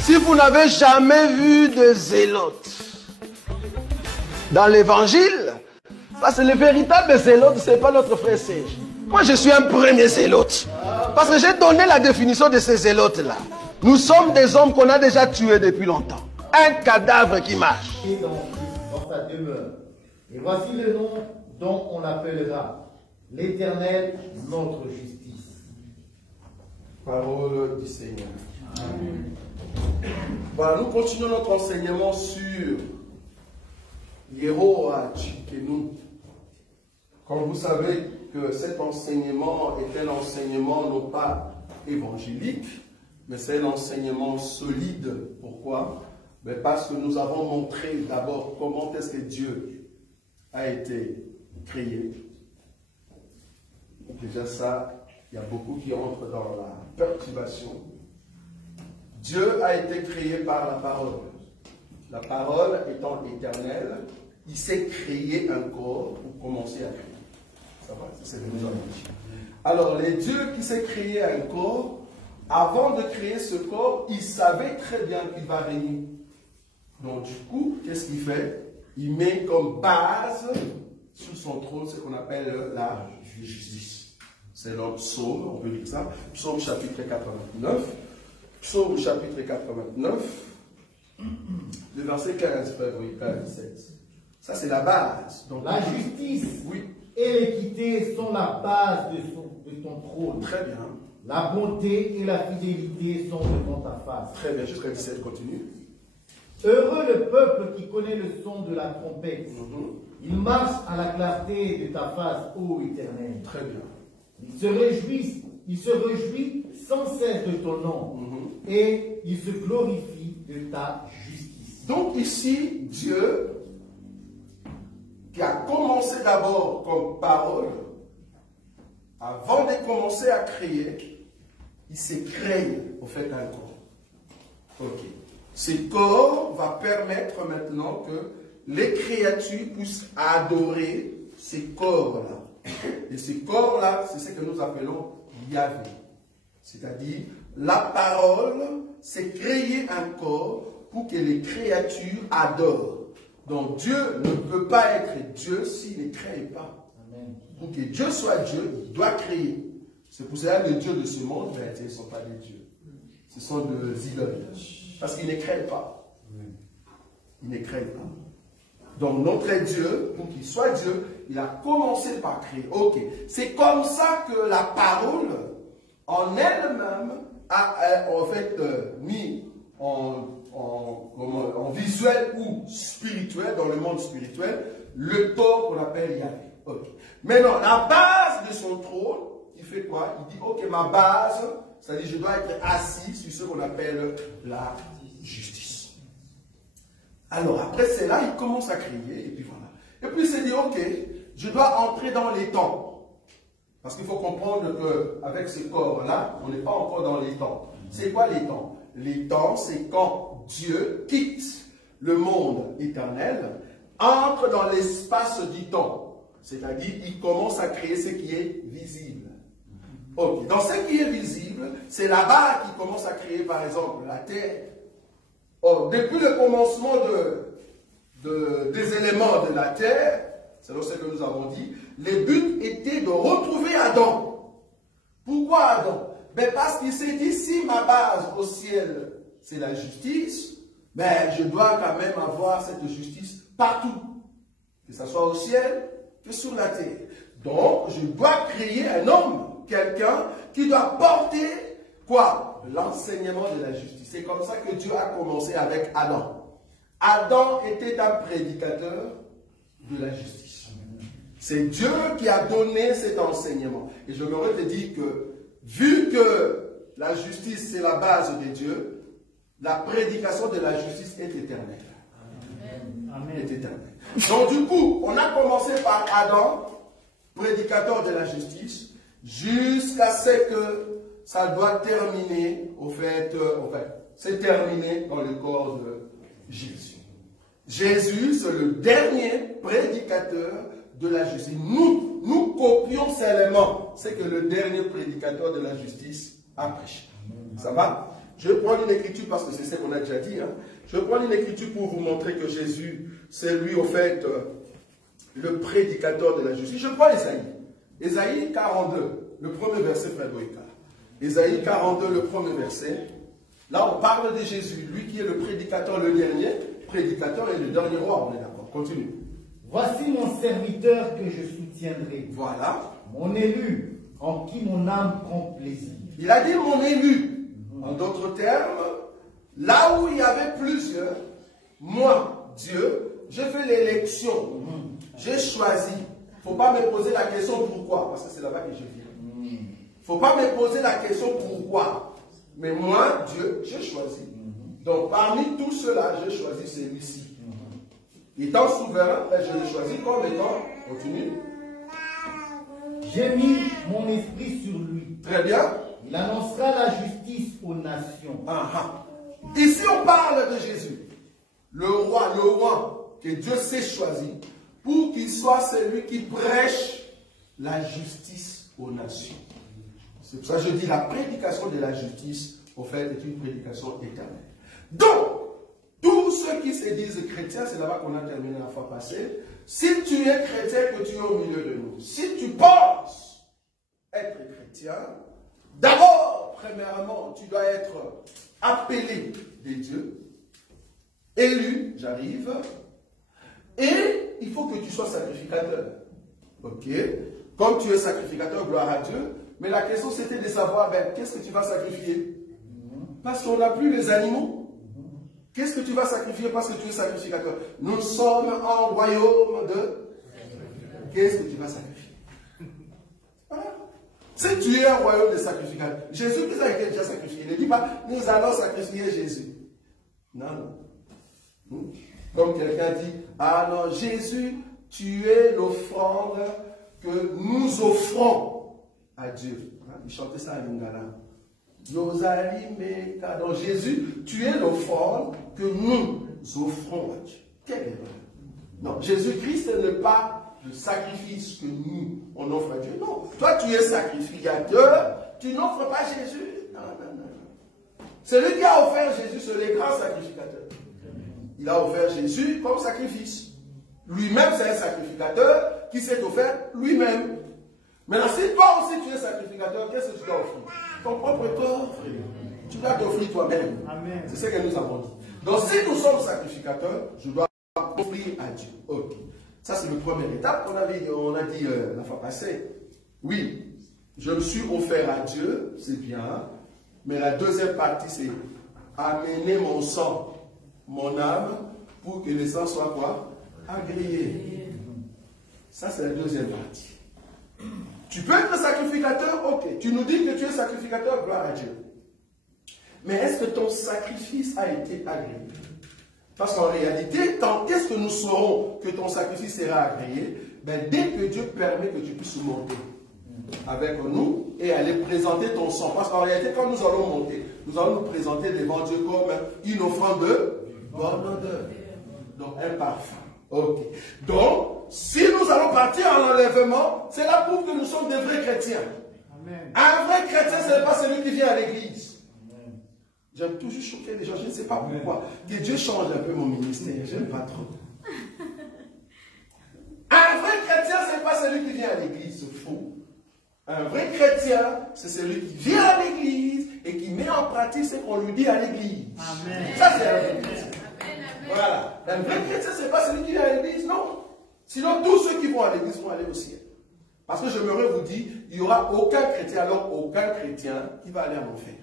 Si vous n'avez jamais vu de zélote dans l'évangile, parce que le véritable zélote, ce n'est pas notre frère Serge. Moi, je suis un premier zélote. Parce que j'ai donné la définition de ces zélotes-là. Nous sommes des hommes qu'on a déjà tués depuis longtemps. Un cadavre qui marche. Dans sa demeure. Et voici le nom dont on l'appellera l'Éternel, notre justice. Parole du Seigneur. Voilà, nous continuons notre enseignement sur Yehoah Tsidkenu. Comme vous savez que cet enseignement est un enseignement non pas évangélique, mais c'est un enseignement solide. Pourquoi? Mais parce que nous avons montré d'abord comment est-ce que Dieu a été créé. Déjà ça, il y a beaucoup qui entrent dans la perturbation. Dieu a été créé par la parole. La parole étant éternelle, il s'est créé un corps pour commencer à créer. Ça va, c'est ce que nous avons dit. Alors, les dieux qui s'est créé un corps, avant de créer ce corps, il savait très bien qu'il va régner. Donc, du coup, qu'est-ce qu'il fait? Il met comme base sur son trône ce qu'on appelle la justice. C'est notre psaume, on peut dire ça. Psaume chapitre 89. Psaume chapitre 89, le verset 15, oui, 17. Ça, c'est la base. Donc, la justice, oui, et l'équité sont la base de ton trône. Très bien. La bonté et la fidélité sont devant ta face. Très bien, jusqu'à 17, continue. Heureux le peuple qui connaît le son de la trompette. Il marche à la clarté de ta face, ô Éternel. Très bien. Il se réjouit sans cesse de ton nom, et il se glorifie de ta justice. Donc ici, Dieu, qui a commencé d'abord comme parole, avant de commencer à créer, il s'est créé, au fait, un corps. Ok. Ce corps va permettre maintenant que les créatures puissent adorer ces corps-là. Et ces corps-là, c'est ce que nous appelons Yahvé. C'est-à-dire, la parole, c'est créer un corps pour que les créatures adorent. Donc Dieu ne peut pas être Dieu s'il ne crée pas. Amen. Pour que Dieu soit Dieu, il doit créer. C'est pour cela que les dieux de ce monde, ce ne sont pas des dieux. Ce sont des idoles. Parce qu'ils ne créent pas. Ils ne créent pas. Donc notre Dieu, pour qu'il soit Dieu, il a commencé par créer. Ok. C'est comme ça que la parole, en elle-même, a en fait mis en visuel ou spirituel, dans le monde spirituel, le corps qu'on appelle Yahvé. Okay. Maintenant, la base de son trône, il fait quoi? Il dit, ok, ma base, c'est-à-dire je dois être assis sur ce qu'on appelle la justice. Alors, après cela, il commence à crier, et puis voilà. Et puis il s'est dit, ok, je dois entrer dans les temps. Parce qu'il faut comprendre qu'avec ce corps-là, on n'est pas encore dans les temps. C'est quoi les temps? Les temps, c'est quand Dieu quitte le monde éternel, entre dans l'espace du temps. C'est-à-dire, il commence à créer ce qui est visible. Okay. Dans ce qui est visible, c'est là-bas qu'il commence à créer, par exemple, la terre. Or, depuis le commencement des éléments de la terre, c'est ce que nous avons dit, le but était de retrouver Adam. Pourquoi Adam? Ben parce qu'il s'est dit, si ma base au ciel, c'est la justice, ben je dois quand même avoir cette justice partout. Que ce soit au ciel, que sur la terre. Donc, je dois créer un homme, quelqu'un qui doit porter quoi? L'enseignement de la justice. C'est comme ça que Dieu a commencé avec Adam. Adam était un prédicateur de la justice. C'est Dieu qui a donné cet enseignement. Et je m'aurais te dire que, vu que la justice c'est la base de Dieu, la prédication de la justice est éternelle. Amen. Est éternelle. Donc du coup, on a commencé par Adam, prédicateur de la justice, jusqu'à ce que ça doit terminer, c'est terminé dans le corps de Jésus. Jésus, c'est le dernier prédicateur de la justice. Nous copions seulement ce que le dernier prédicateur de la justice a prêché. Ça va? Je vais prendre une écriture parce que c'est ce qu'on a déjà dit. Hein. Je vais prendre une écriture pour vous montrer que Jésus, c'est lui, au fait, le prédicateur de la justice. Je prends Ésaïe. Ésaïe 42, le premier verset, frère Goïka. Ésaïe 42, le premier verset. Là, on parle de Jésus, lui qui est le prédicateur, le dernier prédicateur et le dernier roi. On est d'accord. Continue. Voici mon serviteur que je soutiendrai. Voilà. Mon élu, en qui mon âme prend plaisir. Il a dit mon élu. En d'autres termes, là où il y avait plusieurs, moi, Dieu, j'ai fait l'élection. J'ai choisi. Il ne faut pas me poser la question pourquoi. Parce que c'est là-bas que je viens. Il ne faut pas me poser la question pourquoi. Mais moi, Dieu, j'ai choisi. Donc parmi tous ceux-là, j'ai choisi celui-ci. Étant souverain, je l'ai choisi comme étant, continue. J'ai mis mon esprit sur lui. Très bien. Il annoncera la justice aux nations. Ici, on parle de Jésus, le roi que Dieu s'est choisi pour qu'il soit celui qui prêche la justice aux nations. C'est pour ça que je dis la prédication de la justice, au fait, est une prédication éternelle. Donc, tous ceux qui se disent chrétiens, c'est là-bas qu'on a terminé la fois passée. Si tu es chrétien, que tu es au milieu de nous, si tu penses être chrétien, d'abord, premièrement, tu dois être appelé de Dieu, élu, j'arrive, et il faut que tu sois sacrificateur. Ok? Comme tu es sacrificateur, gloire à Dieu, mais la question c'était de savoir, ben, qu'est-ce que tu vas sacrifier? Parce qu'on n'a plus les animaux. Qu'est-ce que tu vas sacrifier parce que tu es sacrificateur? Nous sommes en royaume de... Qu'est-ce que tu vas sacrifier? Voilà. Si tu es un royaume de sacrificateurs, Jésus-Christ a été déjà sacrifié. Ne dis pas, nous allons sacrifier Jésus. Non, non. Comme quelqu'un dit, ah non, Jésus, tu es l'offrande que nous offrons à Dieu. Il chantait ça à Lingala. Donc Jésus, tu es l'offrande que nous offrons à Dieu. Quelle erreur. Non, Jésus-Christ n'est pas le sacrifice que nous, on offre à Dieu. Non, toi tu es sacrificateur, tu n'offres pas Jésus. Non, non, non. Celui qui a offert Jésus, c'est le grand sacrificateur. Il a offert Jésus comme sacrifice. Lui-même, c'est un sacrificateur qui s'est offert lui-même. Maintenant, si toi aussi tu es sacrificateur, qu'est-ce que tu dois offrir? Ton propre corps, frère. Tu dois t'offrir toi-même. C'est ce que nous avons dit. Donc, si nous sommes sacrificateurs, je dois offrir à Dieu. Ok. Ça, c'est la première étape qu'on on a dit la fois passée. Oui, je me suis offert à Dieu, c'est bien. Mais la deuxième partie, c'est amener mon sang, mon âme, pour que le sang soit quoi? Agréé. Ça, c'est la deuxième partie. Tu peux être sacrificateur, ok. Tu nous dis que tu es sacrificateur, gloire à Dieu. Mais est-ce que ton sacrifice a été agréé? Parce qu'en réalité, quand est-ce que nous saurons que ton sacrifice sera agréé? Ben, dès que Dieu permet que tu puisses monter avec nous et aller présenter ton sang. Parce qu'en réalité, quand nous allons monter, nous allons nous présenter devant Dieu comme une offrande de bonne odeur. Donc, un parfum. Ok. Donc, si nous allons partir en enlèvement, c'est la preuve que nous sommes des vrais chrétiens. Amen. Un vrai chrétien, ce n'est pas celui qui vient à l'église. J'aime toujours choquer les gens, je ne sais pas pourquoi. Que Dieu change un peu mon ministère, je n'aime pas trop. Un vrai chrétien, ce n'est pas celui qui vient à l'église, c'est faux. Un vrai chrétien, c'est celui qui vient à l'église et qui met en pratique ce qu'on lui dit à l'église. Ça, c'est un vrai chrétien. Voilà. Un vrai chrétien, ce n'est pas celui qui vient à l'église, non. Sinon, tous ceux qui vont à l'église vont aller au ciel. Parce que j'aimerais vous dire, il n'y aura aucun chrétien, alors aucun chrétien qui va aller en enfer.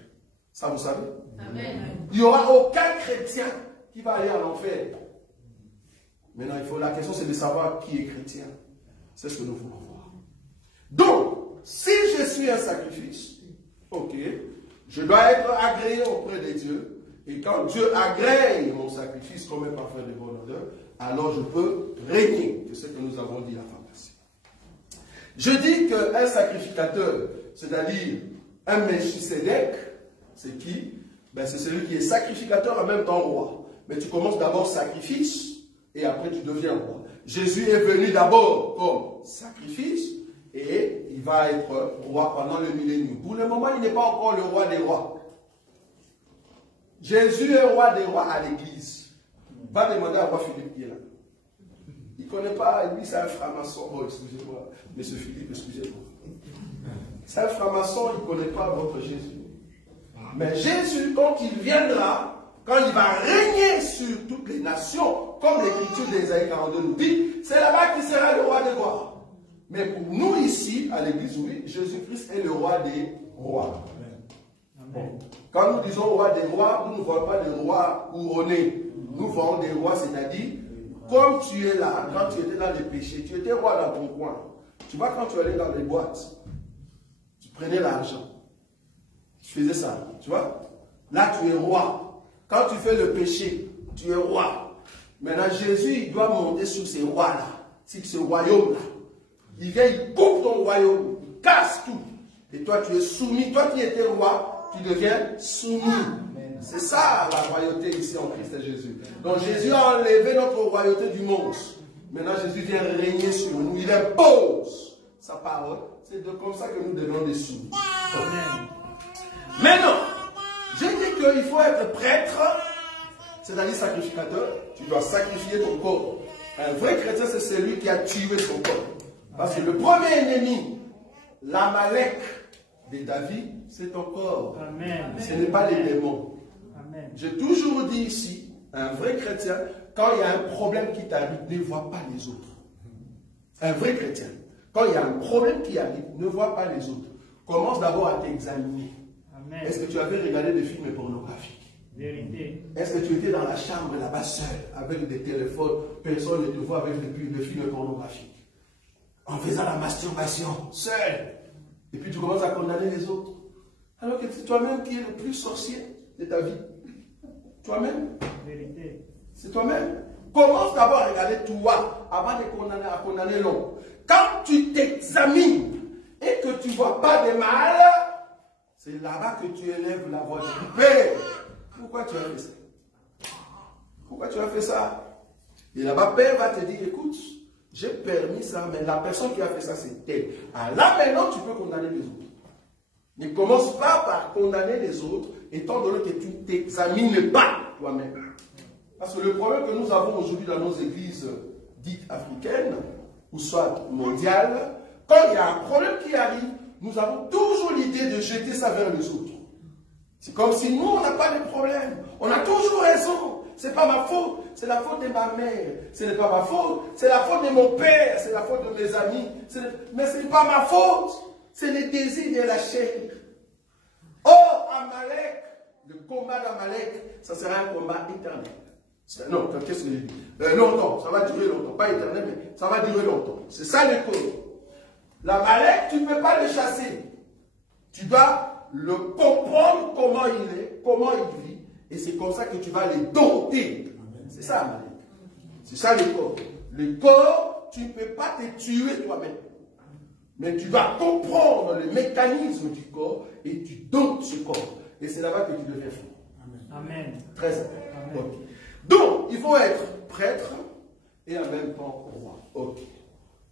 Ça, vous savez? Amen. Il n'y aura aucun chrétien qui va aller en enfer. Maintenant, la question, c'est de savoir qui est chrétien. C'est ce que nous voulons voir. Donc, si je suis un sacrifice, ok, je dois être agréé auprès de Dieu. Et quand Dieu agrée mon sacrifice comme un parfum de bonne odeur, alors je peux régner. C'est ce que nous avons dit la fois passée. Je dis qu'un sacrificateur, c'est-à-dire un Melchisedec, c'est qui? Ben, c'est celui qui est sacrificateur en même temps roi. Mais tu commences d'abord sacrifice et après tu deviens roi. Jésus est venu d'abord comme sacrifice et il va être roi pendant le millénium. Pour le moment, il n'est pas encore le roi des rois. Jésus est roi des rois à l'église. Va demander à roi Philippe qui est là. Il ne connaît pas, lui c'est un franc-maçon. Oh, excusez-moi, monsieur Philippe, excusez-moi. C'est un franc-maçon, il ne connaît pas votre Jésus. Mais Jésus, quand il viendra, quand il va régner sur toutes les nations, comme l'écriture d'Ésaïe 42 nous dit, c'est là-bas qu'il sera le roi des rois. Mais pour nous ici, à l'église, oui, Jésus-Christ est le roi des rois. Bon. Quand nous disons roi des rois, nous ne voyons pas des rois couronnés. Nous voyons des rois, c'est-à-dire, comme tu es là, quand tu étais dans les péchés, tu étais roi dans ton coin. Tu vois, quand tu allais dans les boîtes, tu prenais l'argent. Tu faisais ça, tu vois. Là, tu es roi. Quand tu fais le péché, tu es roi. Maintenant, Jésus, il doit monter sur ces rois-là, sur ce royaume-là. Il vient, il coupe ton royaume, il casse tout. Et toi, tu es soumis. Toi qui étais roi, tu deviens soumis. C'est ça la royauté ici en Christ Jésus. Donc Jésus a enlevé notre royauté du monde. Maintenant, Jésus vient régner sur nous. Il impose sa parole. C'est comme ça que nous devons les soumis. Maintenant, j'ai dit qu'il faut être prêtre, c'est-à-dire sacrificateur. Tu dois sacrifier ton corps. Un vrai chrétien, c'est celui qui a tué son corps. Parce que le premier ennemi, l'Amalek de David, c'est ton corps. Amen. Ce n'est pas les démons. J'ai toujours dit ici, un vrai chrétien, quand il y a un problème qui t'arrive, ne vois pas les autres. Un vrai chrétien, quand il y a un problème qui arrive, ne vois pas les autres. Commence d'abord à t'examiner. Est-ce que tu avais regardé des films pornographiques? Est-ce que tu étais dans la chambre là-bas seul, avec des téléphones, personne ne te voit avec des films pornographiques? En faisant la masturbation, seul. Et puis tu commences à condamner les autres. Alors que c'est toi-même qui es le plus sorcier de ta vie. Toi-même. C'est toi-même. Commence d'abord à regarder toi, avant de condamner l'homme. Quand tu t'examines et que tu ne vois pas de mal, c'est là-bas que tu élèves la voix du Père. Pourquoi tu as fait ça? Pourquoi tu as fait ça? Et là-bas, Père va te dire, écoute, j'ai permis ça, mais la personne qui a fait ça, c'est elle. Alors là, maintenant, tu peux condamner les autres. Ne commence pas par condamner les autres, étant donné que tu ne t'examines pas toi-même. Parce que le problème que nous avons aujourd'hui dans nos églises dites africaines, ou soit mondiales, quand il y a un problème qui arrive, nous avons toujours l'idée de jeter ça vers les autres. C'est comme si nous, on n'a pas de problème. On a toujours raison. Ce n'est pas ma faute. C'est la faute de ma mère. Ce n'est pas ma faute. C'est la faute de mon père. C'est la faute de mes amis. Mais ce n'est pas ma faute. C'est le désir de la chair. Or, Amalek, le combat d'Amalek, ça sera un combat éternel. Non, qu'est-ce que je dis? Longtemps, ça va durer longtemps. Pas éternel, mais ça va durer longtemps. C'est ça le code. L'Amalek, tu ne peux pas le chasser. Tu dois le comprendre comment il est, comment il vit. Et c'est comme ça que tu vas les dompter. C'est ça, Amalek. C'est ça le corps. Le corps, tu ne peux pas te tuer toi-même. Mais tu vas comprendre le mécanisme du corps et tu domptes ce corps. Et c'est là-bas que tu deviens fort. Amen. Très important. Okay. Donc, il faut être prêtre et en même temps roi. Ok.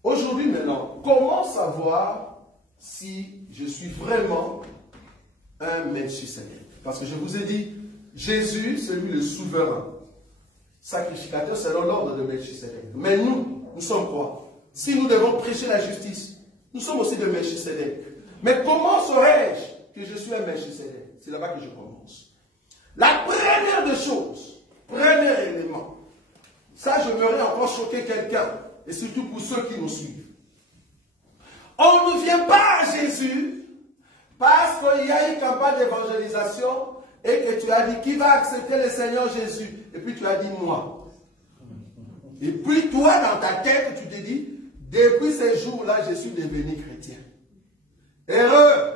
Aujourd'hui, maintenant, comment savoir si je suis vraiment un Melchisedec? Parce que je vous ai dit, Jésus, c'est lui le souverain. Sacrificateur selon l'ordre de Melchisedec. Mais nous sommes quoi? Si nous devons prêcher la justice, nous sommes aussi de Melchisedec. Mais comment saurais-je que je suis un Melchisedec? C'est là-bas que je commence. La première des choses, premier élément, ça j'aimerais encore choquer quelqu'un, et surtout pour ceux qui nous suivent. On ne vient pas à Jésus parce qu'il y a une campagne d'évangélisation et que tu as dit qui va accepter le Seigneur Jésus, et puis tu as dit moi. Et puis toi dans ta tête tu te dis, depuis ces jours-là, je suis devenu chrétien. Heureux.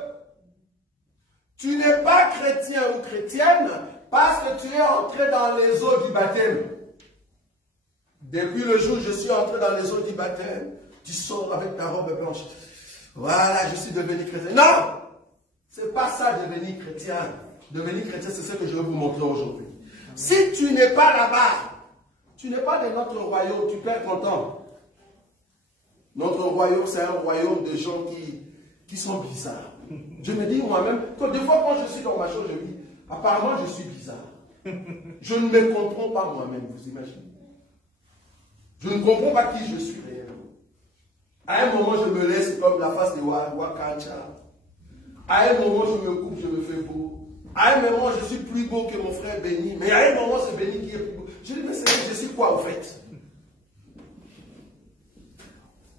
Tu n'es pas chrétien ou chrétienne parce que tu es entré dans les eaux du baptême. Depuis le jour où je suis entré dans les eaux du baptême, tu sors avec ta robe blanche. Voilà, je suis devenu chrétien. Non! C'est pas ça, devenir chrétien. Devenir chrétien, c'est ce que je vais vous montrer aujourd'hui. Si tu n'es pas là-bas, tu n'es pas de notre royaume, tu peux être content. Notre royaume, c'est un royaume de gens qui sont bizarres. Je me dis moi-même, que des fois quand je suis dans ma chambre, je me dis, apparemment je suis bizarre. Je ne me comprends pas moi-même, vous imaginez. Je ne comprends pas qui je suis réellement. À un moment, je me laisse comme la face de Wakancha. À un moment, je me coupe, je me fais beau. À un moment, je suis plus beau que mon frère Béni. Mais à un moment, c'est Béni qui est plus beau. Je dis, mais je suis quoi au fait?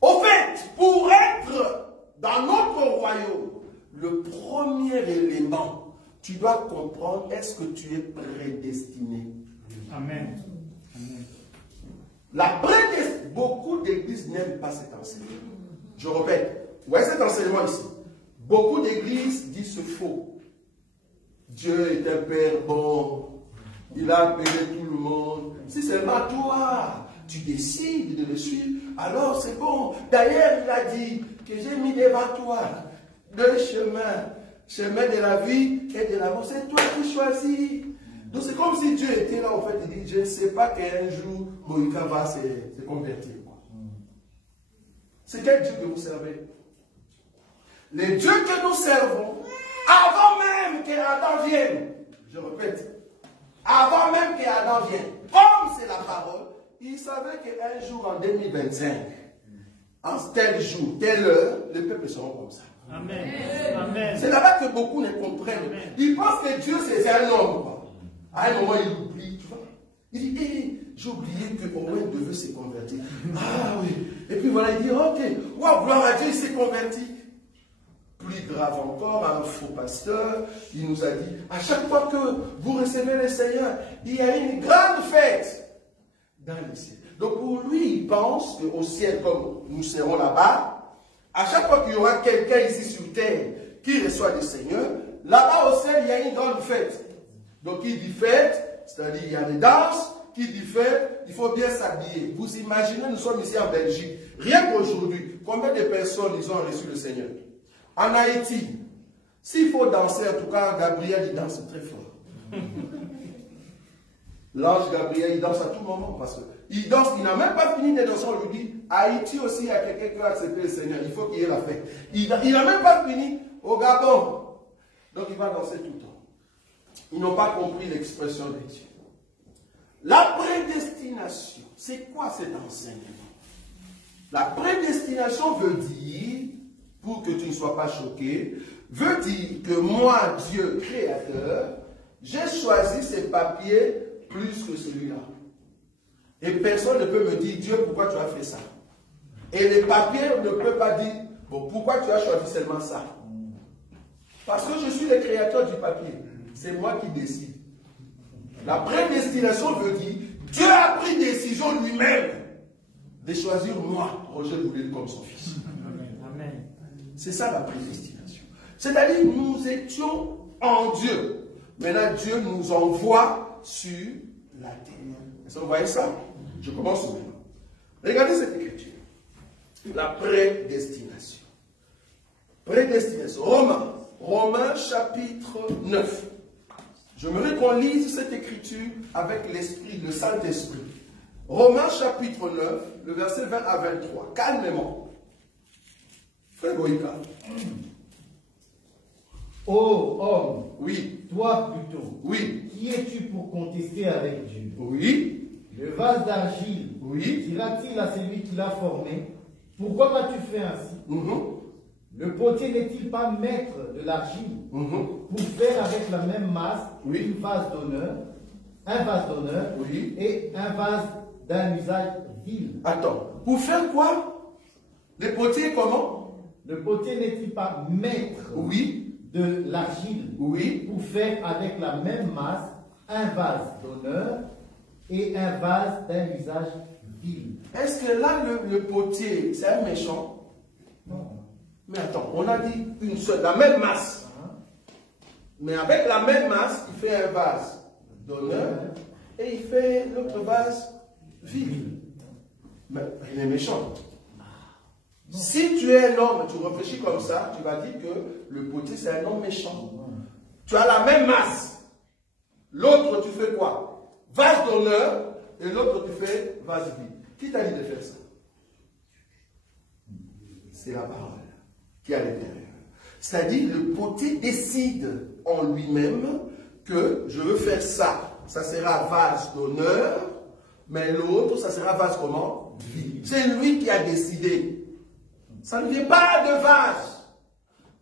Au fait, pour être dans notre royaume, le premier élément, tu dois comprendre, est-ce que tu es prédestiné? Amen. La prédestination, beaucoup d'églises n'aiment pas cet enseignement. Je répète, ouais, cet enseignement ici. Beaucoup d'églises disent c'est faux. Dieu est un Père bon, il a appelé tout le monde. Si seulement toi, tu décides de le suivre, alors c'est bon. D'ailleurs, il a dit que j'ai mis devant toi deux chemins, chemin de la vie et de la mort. C'est toi qui choisis. Donc c'est comme si Dieu était là, en fait, il dit, je ne sais pas qu'un jour, Moïka va se convertir. C'est quel Dieu que vous servez? Les dieux que nous servons, avant même qu'Adam vienne, je répète, avant même qu'Adam vienne, comme c'est la parole, il savait qu'un jour en 2025, en tel jour, telle heure, les peuples seront comme ça. Amen. Amen. C'est là-bas que beaucoup ne comprennent. Amen. Ils pensent que Dieu c'est un homme. Quoi. À un moment, il oublie, tu vois. Il dit, hey, j'ai oublié que Owen devait se convertir. Ah oui. Et puis voilà, il dit, ok, wow, gloire à Dieu, il s'est converti. Plus grave encore, un faux pasteur, il nous a dit, à chaque fois que vous recevez le Seigneur, il y a une grande fête dans le ciel. Donc pour lui, il pense qu'au ciel, comme nous serons là-bas, à chaque fois qu'il y aura quelqu'un ici sur terre qui reçoit le Seigneur, là-bas au ciel, il y a une grande fête. Donc qui dit fête, c'est-à-dire il y a des danses, qui dit fête, il faut bien s'habiller. Vous imaginez, nous sommes ici en Belgique, rien qu'aujourd'hui, combien de personnes ils ont reçu le Seigneur? En Haïti, s'il faut danser, en tout cas, Gabriel, il danse très fort. L'ange Gabriel, il danse à tout moment, parce qu'il danse, il n'a même pas fini de danser, on lui dit, Haïti aussi, il y a quelqu'un qui a accepté le Seigneur, il faut qu'il y ait la fête. Il n'a même pas fini au Gabon. Donc il va danser tout le temps. Ils n'ont pas compris l'expression de Dieu. La prédestination, c'est quoi cet enseignement? La prédestination veut dire, pour que tu ne sois pas choqué, veut dire que moi, Dieu créateur, j'ai choisi ces papiers plus que celui-là. Et personne ne peut me dire, Dieu, pourquoi tu as fait ça? Et les papiers ne peuvent pas dire, bon, pourquoi tu as choisi seulement ça? Parce que je suis le créateur du papier. C'est moi qui décide. La prédestination veut dire, Dieu a pris décision lui-même de choisir moi, Roger Boulel, comme son fils. Amen. C'est ça la prédestination. C'est-à-dire, nous étions en Dieu. Maintenant, Dieu nous envoie sur la terre. Est-ce que vous voyez ça? Je commence maintenant. Regardez cette écriture. La prédestination. Prédestination. Romains chapitre 9. J'aimerais qu'on lise cette écriture avec l'Esprit, le Saint-Esprit. Romains chapitre 9, le verset 20 à 23. Calmement. Frère Boïka. Ô homme, Oui. toi plutôt, Oui. qui es-tu pour contester avec Dieu? Oui. Le vase d'argile, Oui. dira-t-il à celui qui l'a formé, pourquoi m'as-tu fait ainsi? Le potier n'est-il pas maître de l'argile pour faire avec la même masse Oui. un vase d'honneur Oui. et un vase d'un usage vil? Attends. Pour faire quoi? Le potier comment? Le potier n'est-il pas maître Oui. de l'argile Oui. pour faire avec la même masse un vase d'honneur et un vase d'un usage vil? Est-ce que là, le potier, c'est un méchant? Non. Mais attends, on a dit une seule, la même masse. Mais avec la même masse, il fait un vase d'honneur et il fait l'autre vase vil. Mais il est méchant. Si tu es un homme, tu réfléchis comme ça, tu vas dire que le potier c'est un homme méchant. Tu as la même masse. L'autre tu fais quoi? Vase d'honneur et l'autre tu fais vase vil. Qui t'a dit de faire ça? C'est la parole qui est à l'intérieur. C'est-à-dire le potier décide en lui-même que je veux faire ça. ça sera vase d'honneur, mais l'autre, ça sera vase comment? Vide. C'est lui qui a décidé. Ça ne vient pas de vase.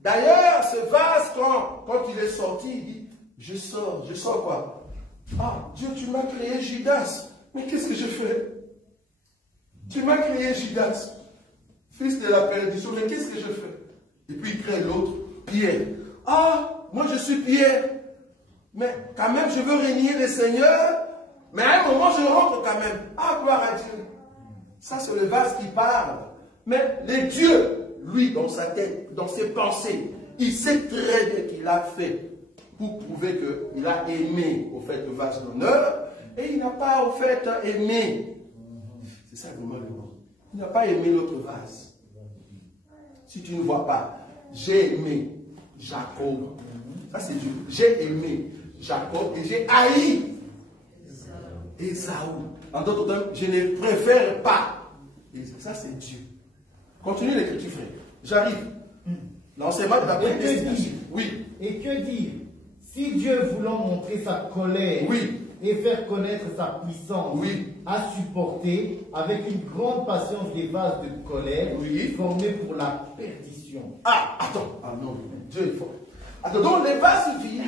D'ailleurs, ce vase, quand il est sorti, il dit, je sors quoi? Ah, Dieu, tu m'as créé Judas. Mais qu'est-ce que je fais? Tu m'as créé Judas, fils de la perdition, mais qu'est-ce que je fais? Et puis il crée l'autre, Pierre. Ah, moi je suis Pierre. Mais quand même, je veux régner le Seigneur. Mais à un moment, je rentre quand même. Ah, gloire à Dieu. Ça, c'est le vase qui parle. Mais les dieux, lui, dans sa tête, dans ses pensées, il sait très bien qu'il a fait pour prouver qu'il a aimé, au fait, le vase d'honneur. Et il n'a pas, au fait, aimé. C'est ça le mal. Il n'a pas aimé l'autre vase. Si tu ne vois pas, j'ai aimé Jacob. Ça, c'est Dieu. J'ai aimé Jacob et j'ai haï Ésaü. En d'autres termes, je ne préfère pas. Et ça, c'est Dieu. Continue l'écriture, frère. J'arrive. L'enseignement de la prédestination. Oui. Et que dire? Si Dieu voulant montrer sa colère, oui, et faire connaître sa puissance, oui, a supporté avec une grande patience des vases de colère, oui, formés pour la perdition. Ah, attends. Ah non, Dieu est fort. Attends, donc les vases vides,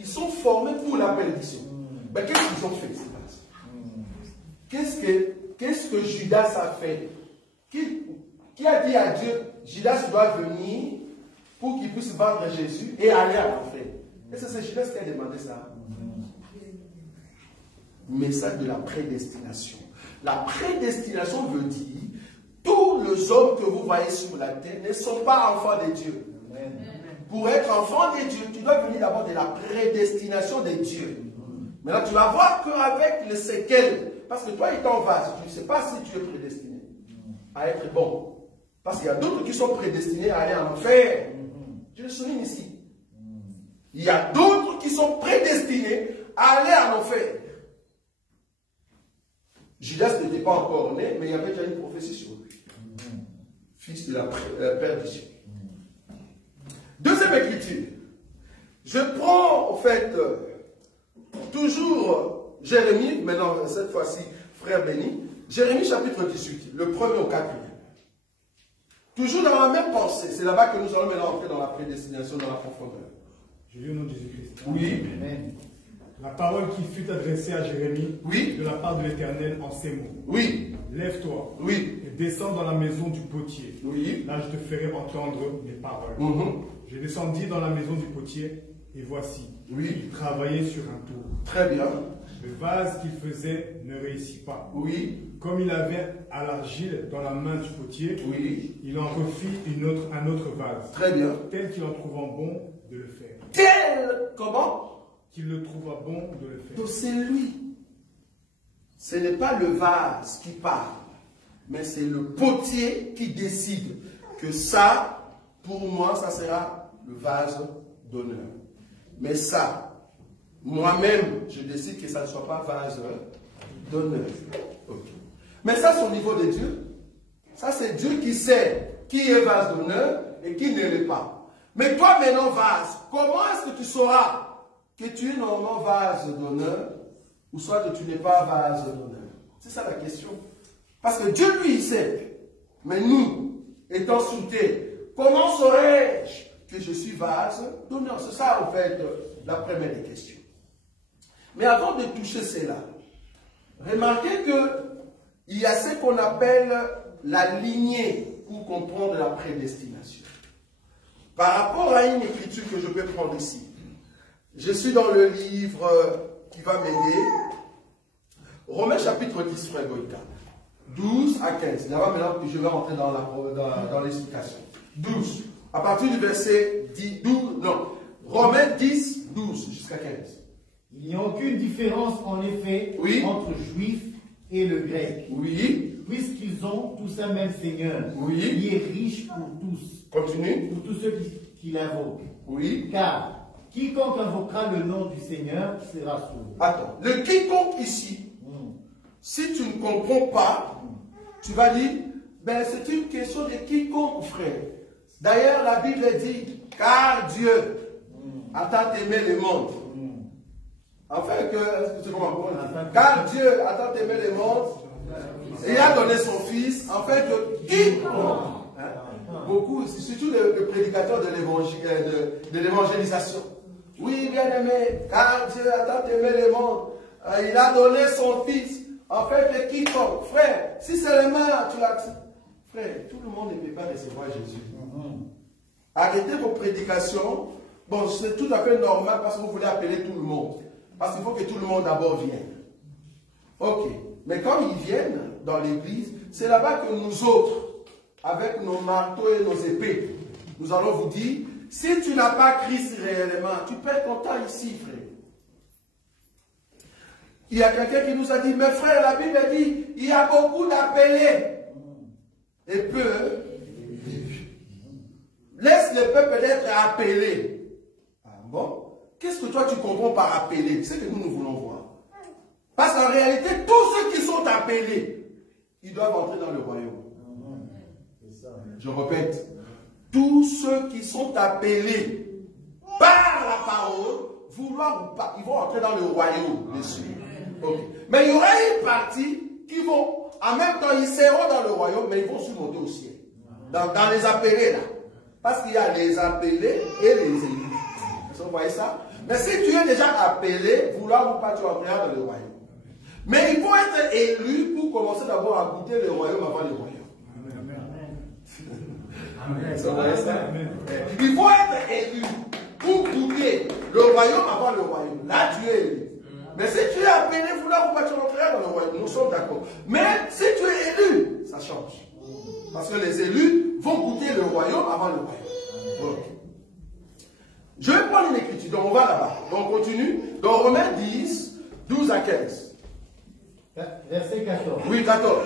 ils sont formés pour la perdition. Mais qu'est-ce qu'ils ont fait, ces vases? Qu'est-ce que Judas a fait? Qui a dit à Dieu, Judas doit venir pour qu'il puisse vendre Jésus et aller à l'enfer? Est-ce que c'est Judas qui a demandé ça? Message de la prédestination. La prédestination veut dire, tous les hommes que vous voyez sur la terre ne sont pas enfants de Dieu. Amen. Pour être enfant de Dieu, tu dois venir d'abord de la prédestination de Dieu. Maintenant, tu vas voir qu'avec les séquelles, parce que toi étant vase, tu ne sais pas si tu es prédestiné à être bon. Parce qu'il y a d'autres qui sont prédestinés à aller en enfer. Je le souligne ici. Il y a d'autres qui sont prédestinés à aller en enfer. Judas n'était pas encore né, mais il y avait déjà une prophétie sur lui. Fils de la perdition. Deuxième écriture. Je prends, en fait, toujours Jérémie, maintenant cette fois-ci, frère béni. Jérémie chapitre 18, le 1er au 4e. Toujours dans la même pensée. C'est là-bas que nous allons maintenant entrer dans la prédestination, dans la profondeur. Je lis au nom de Jésus-Christ. Oui. Amen. La parole qui fut adressée à Jérémie, oui, de la part de l'Éternel en ces mots. Oui. Lève-toi, oui, et descends dans la maison du potier. Oui. Là, je te ferai entendre mes paroles. Mm-hmm. Je descendis dans la maison du potier, et voici, oui, il travaillait sur un tour. Très bien. Le vase qu'il faisait ne réussit pas. Oui. Comme il avait à l'argile dans la main du potier, oui, il en refit un autre vase. Très bien. Tel qu'il en trouvant bon de le faire. Tel, comment? Qu'il le trouva bon de le faire. Donc c'est lui. Ce n'est pas le vase qui parle, mais c'est le potier qui décide que ça, pour moi, ça sera le vase d'honneur. Mais ça, moi-même, je décide que ça ne soit pas vase d'honneur. Okay. Mais ça, c'est au niveau de Dieu. Ça, c'est Dieu qui sait qui est vase d'honneur et qui ne l'est pas. Mais toi, maintenant, vase, comment est-ce que tu sauras que tu es normalement vase d'honneur ou soit que tu n'es pas vase d'honneur? C'est ça la question. Parce que Dieu, lui, il sait. Mais nous, étant sous terre, comment saurais-je que je suis vase d'honneur? C'est ça, en fait, la première des questions. Mais avant de toucher cela, remarquez qu'il y a ce qu'on appelle la lignée pour comprendre la prédestination. Par rapport à une écriture que je peux prendre ici, je suis dans le livre qui va m'aider, Romains chapitre 10, frère Goïka, 12 à 15. Là-bas, maintenant, je vais rentrer dans l'explication. 12, à partir du verset 10, 12, non, Romains 10, 12 jusqu'à 15. Il n'y a aucune différence, en effet, oui, entre juif et le grec. Oui. Puisqu'ils ont tous un même Seigneur, oui, qui est riche pour tous. Continue. Pour tous ceux qui l'invoquent. Oui. Car quiconque invoquera le nom du Seigneur sera sauvé. Attends, le quiconque ici, si tu ne comprends pas, tu vas dire, ben c'est une question de quiconque, frère. D'ailleurs, la Bible dit, car Dieu a tant aimé le monde. Afin que, tu comprends, car Dieu a tant aimé le monde, il a donné son Fils, afin que quiconque, beaucoup, surtout les prédicateurs de l'évangélisation. Oui, bien aimé, car Dieu a tant aimé le monde, il a donné son Fils, afin que quiconque, frère, si seulement tu l'acceptes, frère, tout le monde ne peut pas recevoir Jésus. Arrêtez vos prédications. Bon, c'est tout à fait normal parce que vous voulez appeler tout le monde. Parce qu'il faut que tout le monde d'abord vienne. Ok. Mais quand ils viennent dans l'église, c'est là-bas que nous autres, avec nos marteaux et nos épées, nous allons vous dire, si tu n'as pas Christ réellement, tu perds ton temps ici, frère. Il y a quelqu'un qui nous a dit, mais frère, la Bible dit, il y a beaucoup d'appelés et peu. Laisse le peuple être appelé. Ah bon? Qu'est-ce que toi tu comprends par appelé? C'est ce que nous voulons voir. Parce qu'en réalité, tous ceux qui sont appelés, ils doivent entrer dans le royaume. Je répète, tous ceux qui sont appelés par la parole, vouloir ou pas, ils vont entrer dans le royaume, bien sûr. Okay. Mais il y aura une partie qui vont, en même temps, ils seront dans le royaume, mais ils vont surmonter au ciel. Dans les appelés là. Parce qu'il y a les appelés et les élus. Vous voyez ça? Mais si tu es déjà appelé, vouloir ou pas, tu entreras dans le royaume. Mais il faut être élu pour commencer d'abord à goûter le royaume avant le royaume. Amen. Vous voyez ça? Il faut être élu pour goûter le royaume avant le royaume. Là, tu es élu. Mais si tu es appelé, vouloir ou pas, tu entreras dans le royaume. Nous sommes d'accord. Mais si tu es élu, ça change. Parce que les élus vont goûter le royaume avant le royaume. Okay. Je vais prendre une écriture, donc on va là-bas. Donc on continue. Dans Romains 10, 12 à 15. Verset 14. Oui, 14.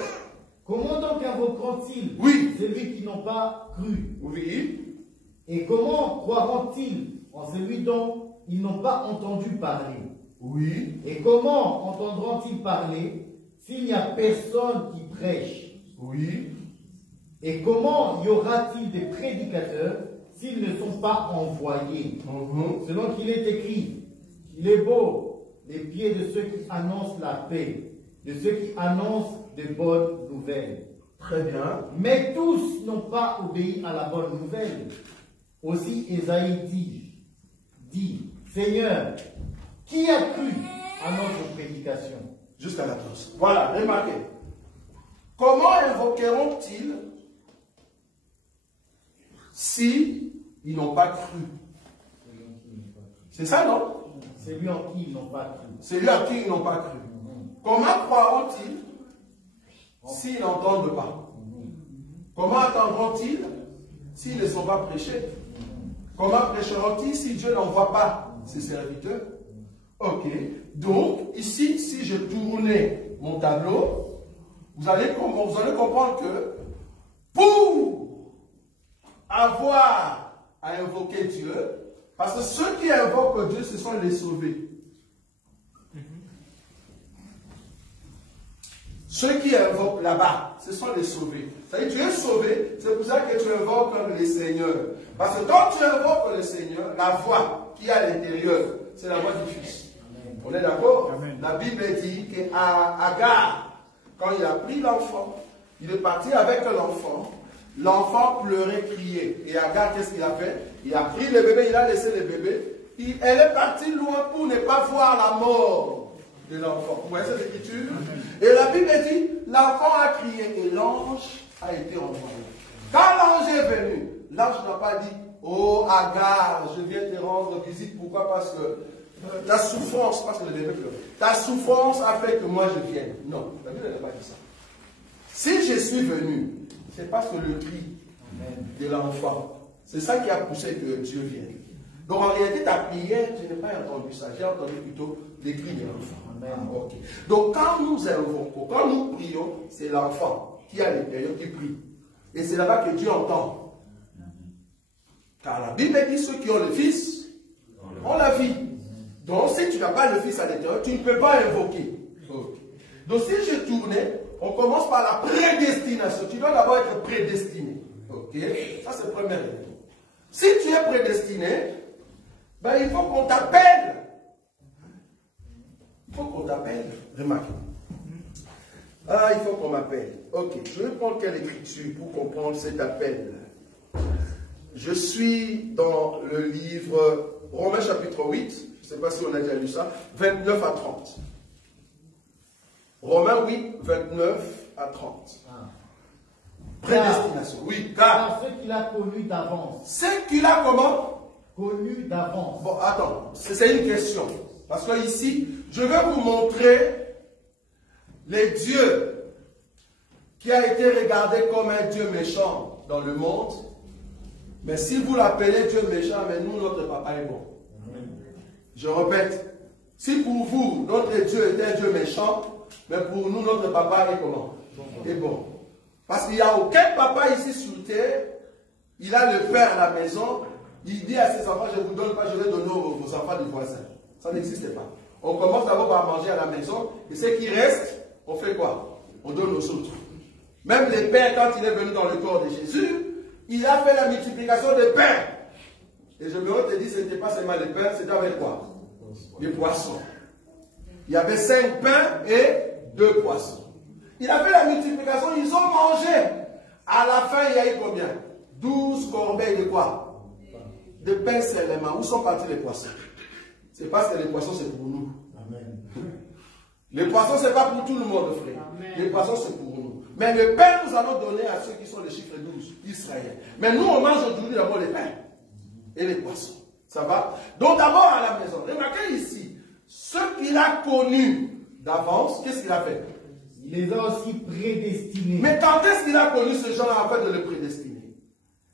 Comment donc invoqueront-ils celui qui n'ont pas cru? Oui. Et comment croiront-ils en celui dont ils n'ont pas entendu parler? Oui. Et comment entendront-ils parler s'il n'y a personne qui prêche? Oui. Et comment y aura-t-il des prédicateurs s'ils ne sont pas envoyés? Selon qu'il est écrit, il est beau les pieds de ceux qui annoncent la paix, de ceux qui annoncent de bonnes nouvelles. Très bien. Mais tous n'ont pas obéi à la bonne nouvelle. Aussi Ésaïe dit, Seigneur, qui a cru à notre prédication? Jusqu'à la close. Voilà, remarquez. Comment invoqueront-ils si ils n'ont pas cru? C'est ça, non? C'est lui en qui ils n'ont pas cru. C'est lui en qui ils n'ont pas cru. Comment croiront-ils s'ils n'entendent pas? Comment attendront-ils s'ils ne sont pas prêchés? Comment prêcheront-ils si Dieu n'envoie pas ses serviteurs? Ok. Donc, ici, si je tournais mon tableau, vous allez comprendre que pour avoir à invoquer Dieu, parce que ceux qui invoquent Dieu, ce sont les sauvés. Ceux qui invoquent là-bas, ce sont les sauvés. C'est-à-dire, tu es sauvé, c'est pour ça que tu invoques le Seigneur. Parce que quand tu invoques le Seigneur, la voix qui est à l'intérieur, c'est la voix du Fils. On est d'accord? La Bible dit qu'Agar, quand il a pris l'enfant, il est parti avec l'enfant. L'enfant pleurait, criait. Et Agar, qu'est-ce qu'il a fait? Il a pris le bébé, il a laissé le bébé. Elle est partie loin pour ne pas voir la mort de l'enfant. Vous voyez cette écriture? Et la Bible dit, l'enfant a crié et l'ange a été envoyé. Quand l'ange est venu, l'ange n'a pas dit, oh Agar, je viens te rendre visite. Pourquoi? Parce que ta souffrance, parce que le bébé pleure, ta souffrance a fait que moi je vienne. Non, la Bible n'a pas dit ça. Si je suis venu, c'est parce que le cri de l'enfant, c'est ça qui a poussé que Dieu vienne. Donc en réalité, ta prière, je n'ai pas entendu ça. J'ai entendu plutôt les cris de l'enfant. Okay. Donc quand nous invoquons, quand nous prions, c'est l'enfant qui est à l'intérieur qui prie. Et c'est là-bas que Dieu entend. Car la Bible dit ceux qui ont le Fils ont la vie. Donc si tu n'as pas le Fils à l'intérieur, tu ne peux pas invoquer. Okay. Donc si je tournais, on commence par la prédestination. Tu dois d'abord être prédestiné. Ok? Ça c'est le premier élément. Si tu es prédestiné, ben, il faut qu'on t'appelle faut qu'on t'appelle. Remarquez. Ah, il faut qu'on m'appelle. Ok, je vais prendre quelle écriture pour comprendre cet appel. Je suis dans le livre Romains chapitre 8. Je ne sais pas si on a déjà lu ça. 29 à 30. Romains 8, 29 à 30. Prédestination. Oui, car ce qu'il a connu d'avance. Ce qu'il a comment? Connu d'avance. Bon, attends, c'est une question. Parce que ici, je vais vous montrer les dieux qui a été regardé comme un Dieu méchant dans le monde. Mais si vous l'appelez Dieu méchant, mais nous, notre papa est bon. Je répète, si pour vous, notre Dieu était un Dieu méchant, mais pour nous, notre papa est comment? Est bon. Parce qu'il n'y a aucun papa ici sur terre, il a le père à la maison, il dit à ses enfants, je ne vous donne pas, je vais donner vos enfants des voisins. Ça n'existe pas. On commence d'abord par manger à la maison, et ce qui reste, on fait quoi? On donne aux autres. Même les pères, quand il est venu dans le corps de Jésus, il a fait la multiplication des pains. Et je me te dis, ce n'était pas seulement les pains, c'était avec quoi? Les poissons. Il y avait 5 pains et 2 poissons. Il a fait la multiplication, ils ont mangé. À la fin, il y a eu combien? 12 corbeilles de quoi? De pain seulement. Où sont partis les poissons? C'est parce que les poissons, c'est pour nous. Amen. Les poissons, ce n'est pas pour tout le monde, frère. Amen. Les poissons, c'est pour nous. Mais le pain, nous allons donner à ceux qui sont les chiffres 12, Israël. Mais nous, on mange aujourd'hui d'abord les pains et les poissons. Ça va? Donc d'abord à la maison. Remarquez ici, ce qu'il a connu d'avance, qu'est-ce qu'il a fait? Il les a aussi prédestinés. Mais quand est-ce qu'il a connu ces gens-là afin de les prédestiner?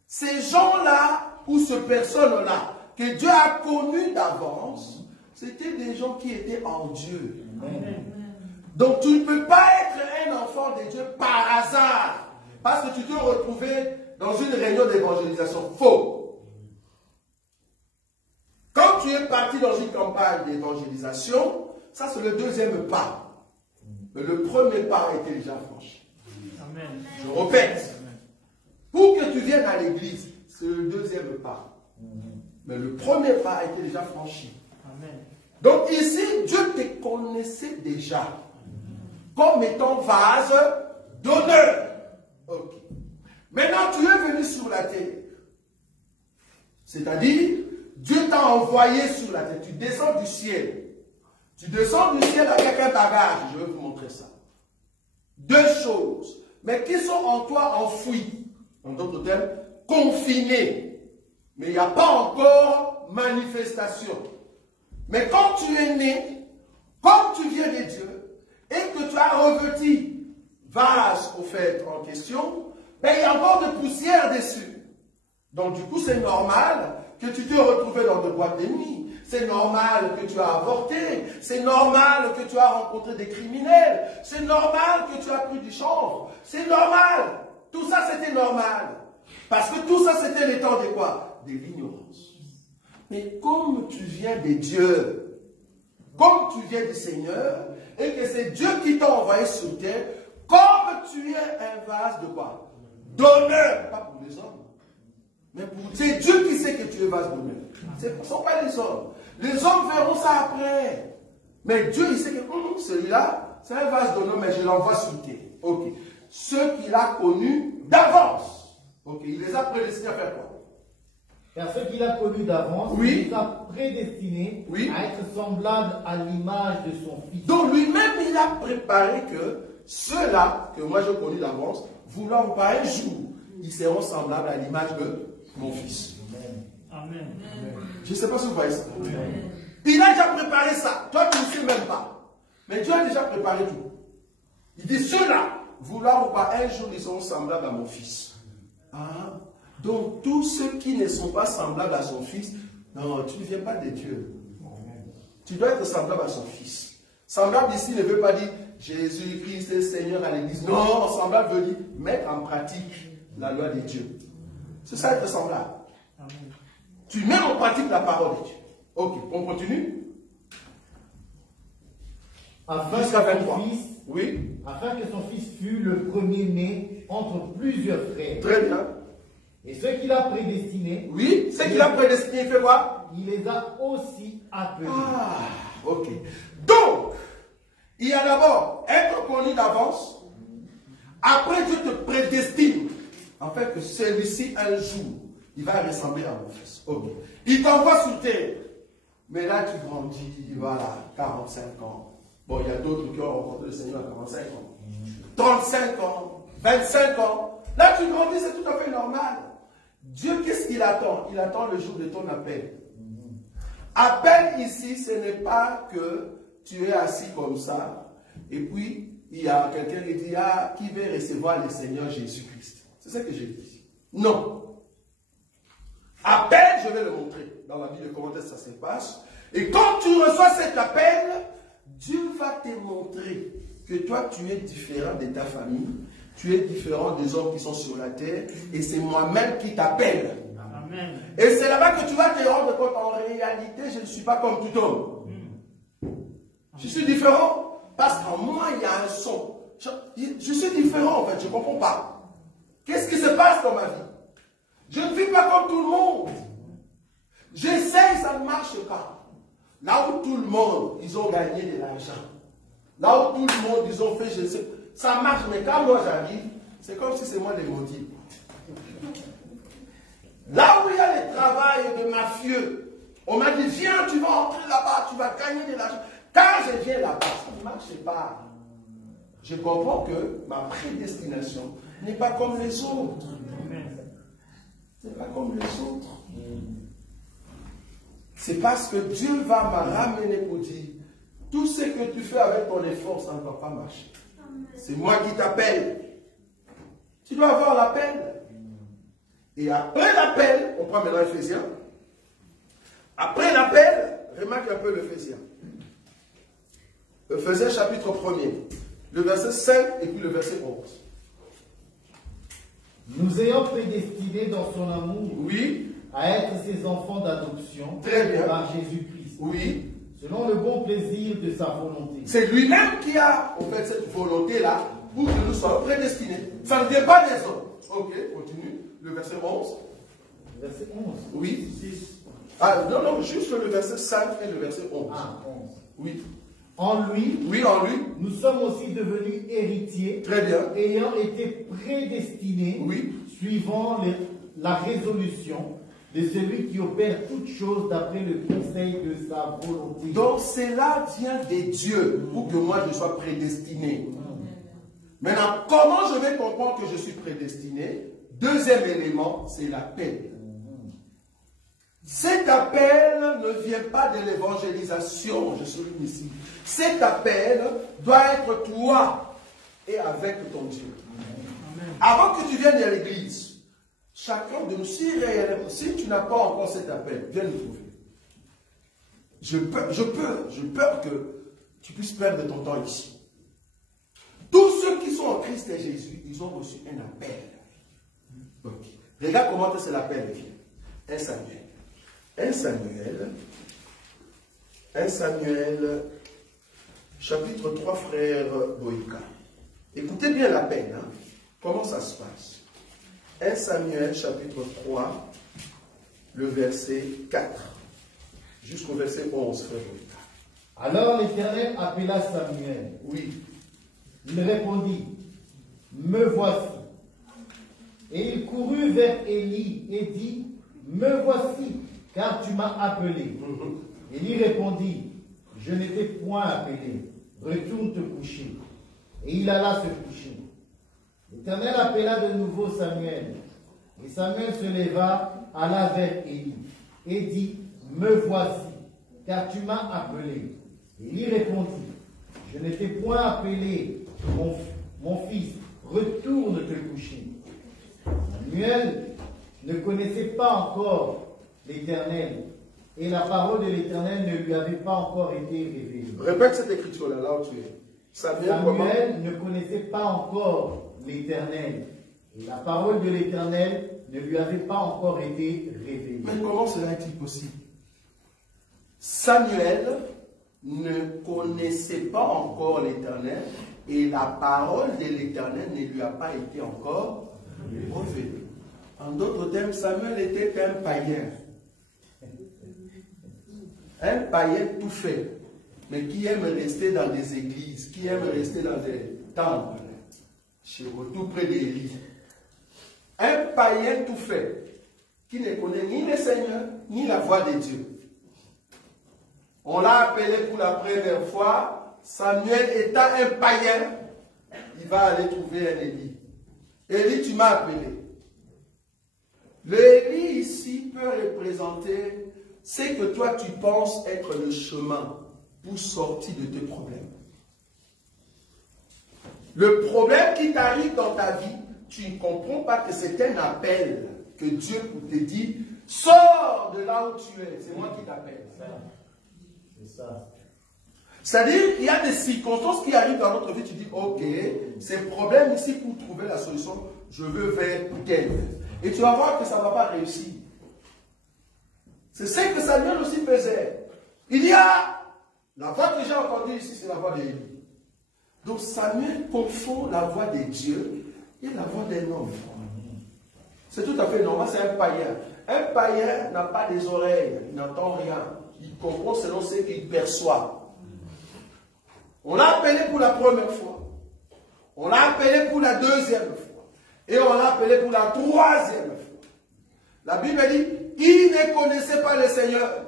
Ces gens-là, ou ces personnes-là, que Dieu a connu d'avance, c'était des gens qui étaient en Dieu. Amen. Donc tu ne peux pas être un enfant de Dieu par hasard, parce que tu te retrouves dans une réunion d'évangélisation. Faux. Quand tu es parti dans une campagne d'évangélisation, ça c'est le deuxième pas. Mais le premier pas a été déjà franchi. Amen. Je répète. Pour que tu viennes à l'église, c'est le deuxième pas. Mais le premier pas a été déjà franchi. Amen. Donc ici, Dieu te connaissait déjà comme étant vase d'honneur. Ok. Maintenant, tu es venu sur la terre. C'est-à-dire, Dieu t'a envoyé sur la terre. Tu descends du ciel. Tu descends du ciel avec un bagage. Je vais vous montrer ça. 2 choses. Mais qui sont en toi enfouies. En d'autres termes, confinées. Mais il n'y a pas encore manifestation. Mais quand tu es né, comme tu viens de Dieu, et que tu as revêtu vase au fait en question, ben, il y a encore de poussière dessus. Donc du coup, c'est normal que tu te retrouves dans de boîtes de nuit. C'est normal que tu as avorté. C'est normal que tu as rencontré des criminels. C'est normal que tu as pris du chanvre. C'est normal. Tout ça, c'était normal. Parce que tout ça, c'était les temps de quoi? De l'ignorance. Mais comme tu viens de Dieu, comme tu viens du Seigneur, et que c'est Dieu qui t'a envoyé sur terre, comme tu es un vase de quoi? D'honneur. Pas pour les hommes. Mais c'est Dieu qui sait que tu es vase d'honneur. Ce ne sont pas les hommes. Les hommes verront ça après. Mais Dieu, il sait que celui-là, c'est un vase d'honneur, mais je l'envoie sur terre. Ok. Ceux qu'il a connus d'avance. Ok. Il les a prédestinés à faire quoi? Car ceux qu'il a connus d'avance, oui, il les a prédestinés, oui, à être semblables à l'image de son Fils. Donc lui-même, il a préparé que ceux-là, que moi j'ai connus d'avance, voulant par un jour, ils seront semblables à l'image de mon Fils. Amen. Je ne sais pas si vous voyez ça. Amen. Il a déjà préparé ça. Toi, tu ne sais même pas. Mais Dieu a déjà préparé tout. Il dit, ceux-là, vouloir ou pas, un jour, ils seront semblables à mon Fils. Ah. Donc, tous ceux qui ne sont pas semblables à son Fils, non, tu ne viens pas de Dieu. Tu dois être semblable à son Fils. Semblable ici ne veut pas dire Jésus-Christ est Seigneur à l'église. Non, semblable veut dire mettre en pratique la loi de Dieu. C'est ça être semblable. Amen. Tu mets en pratique la parole de Dieu. Ok, on continue. Afin que son fils fût le premier-né entre plusieurs frères. Très bien. Et ceux qu'il a prédestinés. Oui, ceux qu'il a prédestinés, il fait quoi? Il les a aussi appelés. Ah, ok. Donc, Il y a d'abord être connu d'avance. Après, Dieu te prédestine. En fait, que celui-ci, un jour, il va ressembler à mon fils. Ok. Il t'envoie sur terre. Mais là, tu grandis, voilà, 45 ans. Bon, il y a d'autres qui ont rencontré le Seigneur à 45 ans. 35 ans, 25 ans. Là, tu grandis, c'est tout à fait normal. Dieu, qu'est-ce qu'il attend? Il attend le jour de ton appel. Appel ici, ce n'est pas que tu es assis comme ça, et puis il y a quelqu'un qui dit, ah, qui veut recevoir le Seigneur Jésus-Christ. C'est ça que j'ai dit. Non. Appel, je vais le montrer dans la Bible comment ça se passe. Et quand tu reçois cet appel, Dieu va te montrer que toi, tu es différent de ta famille, tu es différent des hommes qui sont sur la terre, et c'est moi-même qui t'appelle. Amen. Et c'est là-bas que tu vas te rendre compte, en réalité, je ne suis pas comme tout homme. Je suis différent, parce qu'en moi, il y a un son. Je suis différent, en fait, je ne comprends pas. Qu'est-ce qui se passe dans ma vie? Je ne vis pas comme tout le monde. J'essaye, ça ne marche pas. Là où tout le monde, ils ont gagné de l'argent. Là où tout le monde, ils ont fait, je sais, ça marche, mais quand moi j'arrive, c'est comme si c'est moi les maudits. Là où il y a le travail de mafieux, on m'a dit, viens, tu vas entrer là-bas, tu vas gagner de l'argent. Quand je viens là-bas, ça ne marche pas. Je comprends que ma prédestination n'est pas comme les autres. C'est pas comme les autres. C'est parce que Dieu va me ramener pour dire, tout ce que tu fais avec ton effort, ça ne va pas marcher. C'est moi qui t'appelle. Tu dois avoir l'appel. Et après l'appel, on prend maintenant Ephésiens. Après l'appel, remarque un peu l'Ephésiens. Ephésiens chapitre 1er, le verset 5 et puis le verset 11. Nous ayons prédestinés dans son amour, Oui. à être ses enfants d'adoption. Très bien. Par Jésus-Christ. Oui. Selon le bon plaisir de sa volonté. C'est lui-même qui a en fait cette volonté-là pour que nous soyons prédestinés. Ça ne vient pas des hommes. Ok, continue. Le verset 11. Verset 11. Oui. 6. Ah, non, juste le verset 5 et le verset 11. Ah, 11. Oui. En lui, Oui, en lui. nous sommes aussi devenus héritiers, Très bien. ayant été prédestinés, Oui. suivant la résolution de celui qui opère toutes choses d'après le conseil de sa volonté. Donc cela vient de Dieu pour que moi je sois prédestiné. Maintenant, comment je vais comprendre que je suis prédestiné? Deuxième élément, c'est l'appel. Cet appel ne vient pas de l'évangélisation, je souligne ici. Cet appel doit être toi et avec ton Dieu. Avant que tu viennes à l'église, chacun de nous, si tu n'as pas encore cet appel, viens nous trouver. Je peur que tu puisses perdre ton temps ici. Tous ceux qui sont en Christ et Jésus, ils ont reçu un appel. Okay. Regarde comment c'est l'appel vient. 1 Samuel. 1 Samuel, chapitre 3, frère Boïka. Écoutez bien l'appel. Hein? Comment ça se passe? 1 Samuel, chapitre 3, le verset 4, jusqu'au verset 11, frère Boïka. Alors l'Éternel appela Samuel. Oui. Il répondit, me voici. Et il courut vers Élie et dit, me voici, car tu m'as appelé. Élie répondit, je ne t'ai point appelé, retourne te coucher. Et il alla se coucher. L'Éternel appela de nouveau Samuel. Et Samuel se leva, alla vers Élie, et dit, me voici, car tu m'as appelé. Élie répondit, je ne t'ai point appelé, mon fils, retourne te coucher. Samuel ne connaissait pas encore l'Éternel, et la parole de l'Éternel ne lui avait pas encore été révélée. Répète cette écriture-là, là où tu es. Samuel ne connaissait pas encore l'Éternel, et la parole de l'Éternel ne lui avait pas encore été révélée. Mais comment cela est-il possible? Samuel ne connaissait pas encore l'Éternel et la parole de l'Éternel ne lui a pas été encore révélée. En d'autres termes, Samuel était un païen. Un païen tout fait. mais qui aime rester dans des églises, qui aime rester dans des temples, chez vous, tout près d'Élie. Un païen tout fait, qui ne connaît ni le Seigneur, ni la voix de Dieu. On l'a appelé pour la première fois, Samuel étant un païen, il va aller trouver un Élie. Élie, tu m'as appelé. Le Élie ici peut représenter ce que toi tu penses être le chemin pour sortir de tes problèmes. Le problème qui t'arrive dans ta vie, tu ne comprends pas que c'est un appel que Dieu te dit, sors de là où tu es, c'est moi qui t'appelle. C'est ça. C'est-à-dire qu'il y a des circonstances qui arrivent dans notre vie, tu dis, ok, ces problèmes ici, pour trouver la solution, je veux vers tel. Et tu vas voir que ça ne va pas réussir. C'est ce que Samuel aussi faisait. Il y a, la voix que j'ai entendue ici, c'est la voix d'Élie. Donc Samuel confond la voix de Dieu et la voix d'un homme. C'est tout à fait normal, c'est un païen. Un païen n'a pas des oreilles, il n'entend rien. Il comprend selon ce qu'il perçoit. On l'a appelé pour la première fois. On l'a appelé pour la deuxième fois. Et on l'a appelé pour la troisième fois. La Bible dit, il ne connaissait pas le Seigneur.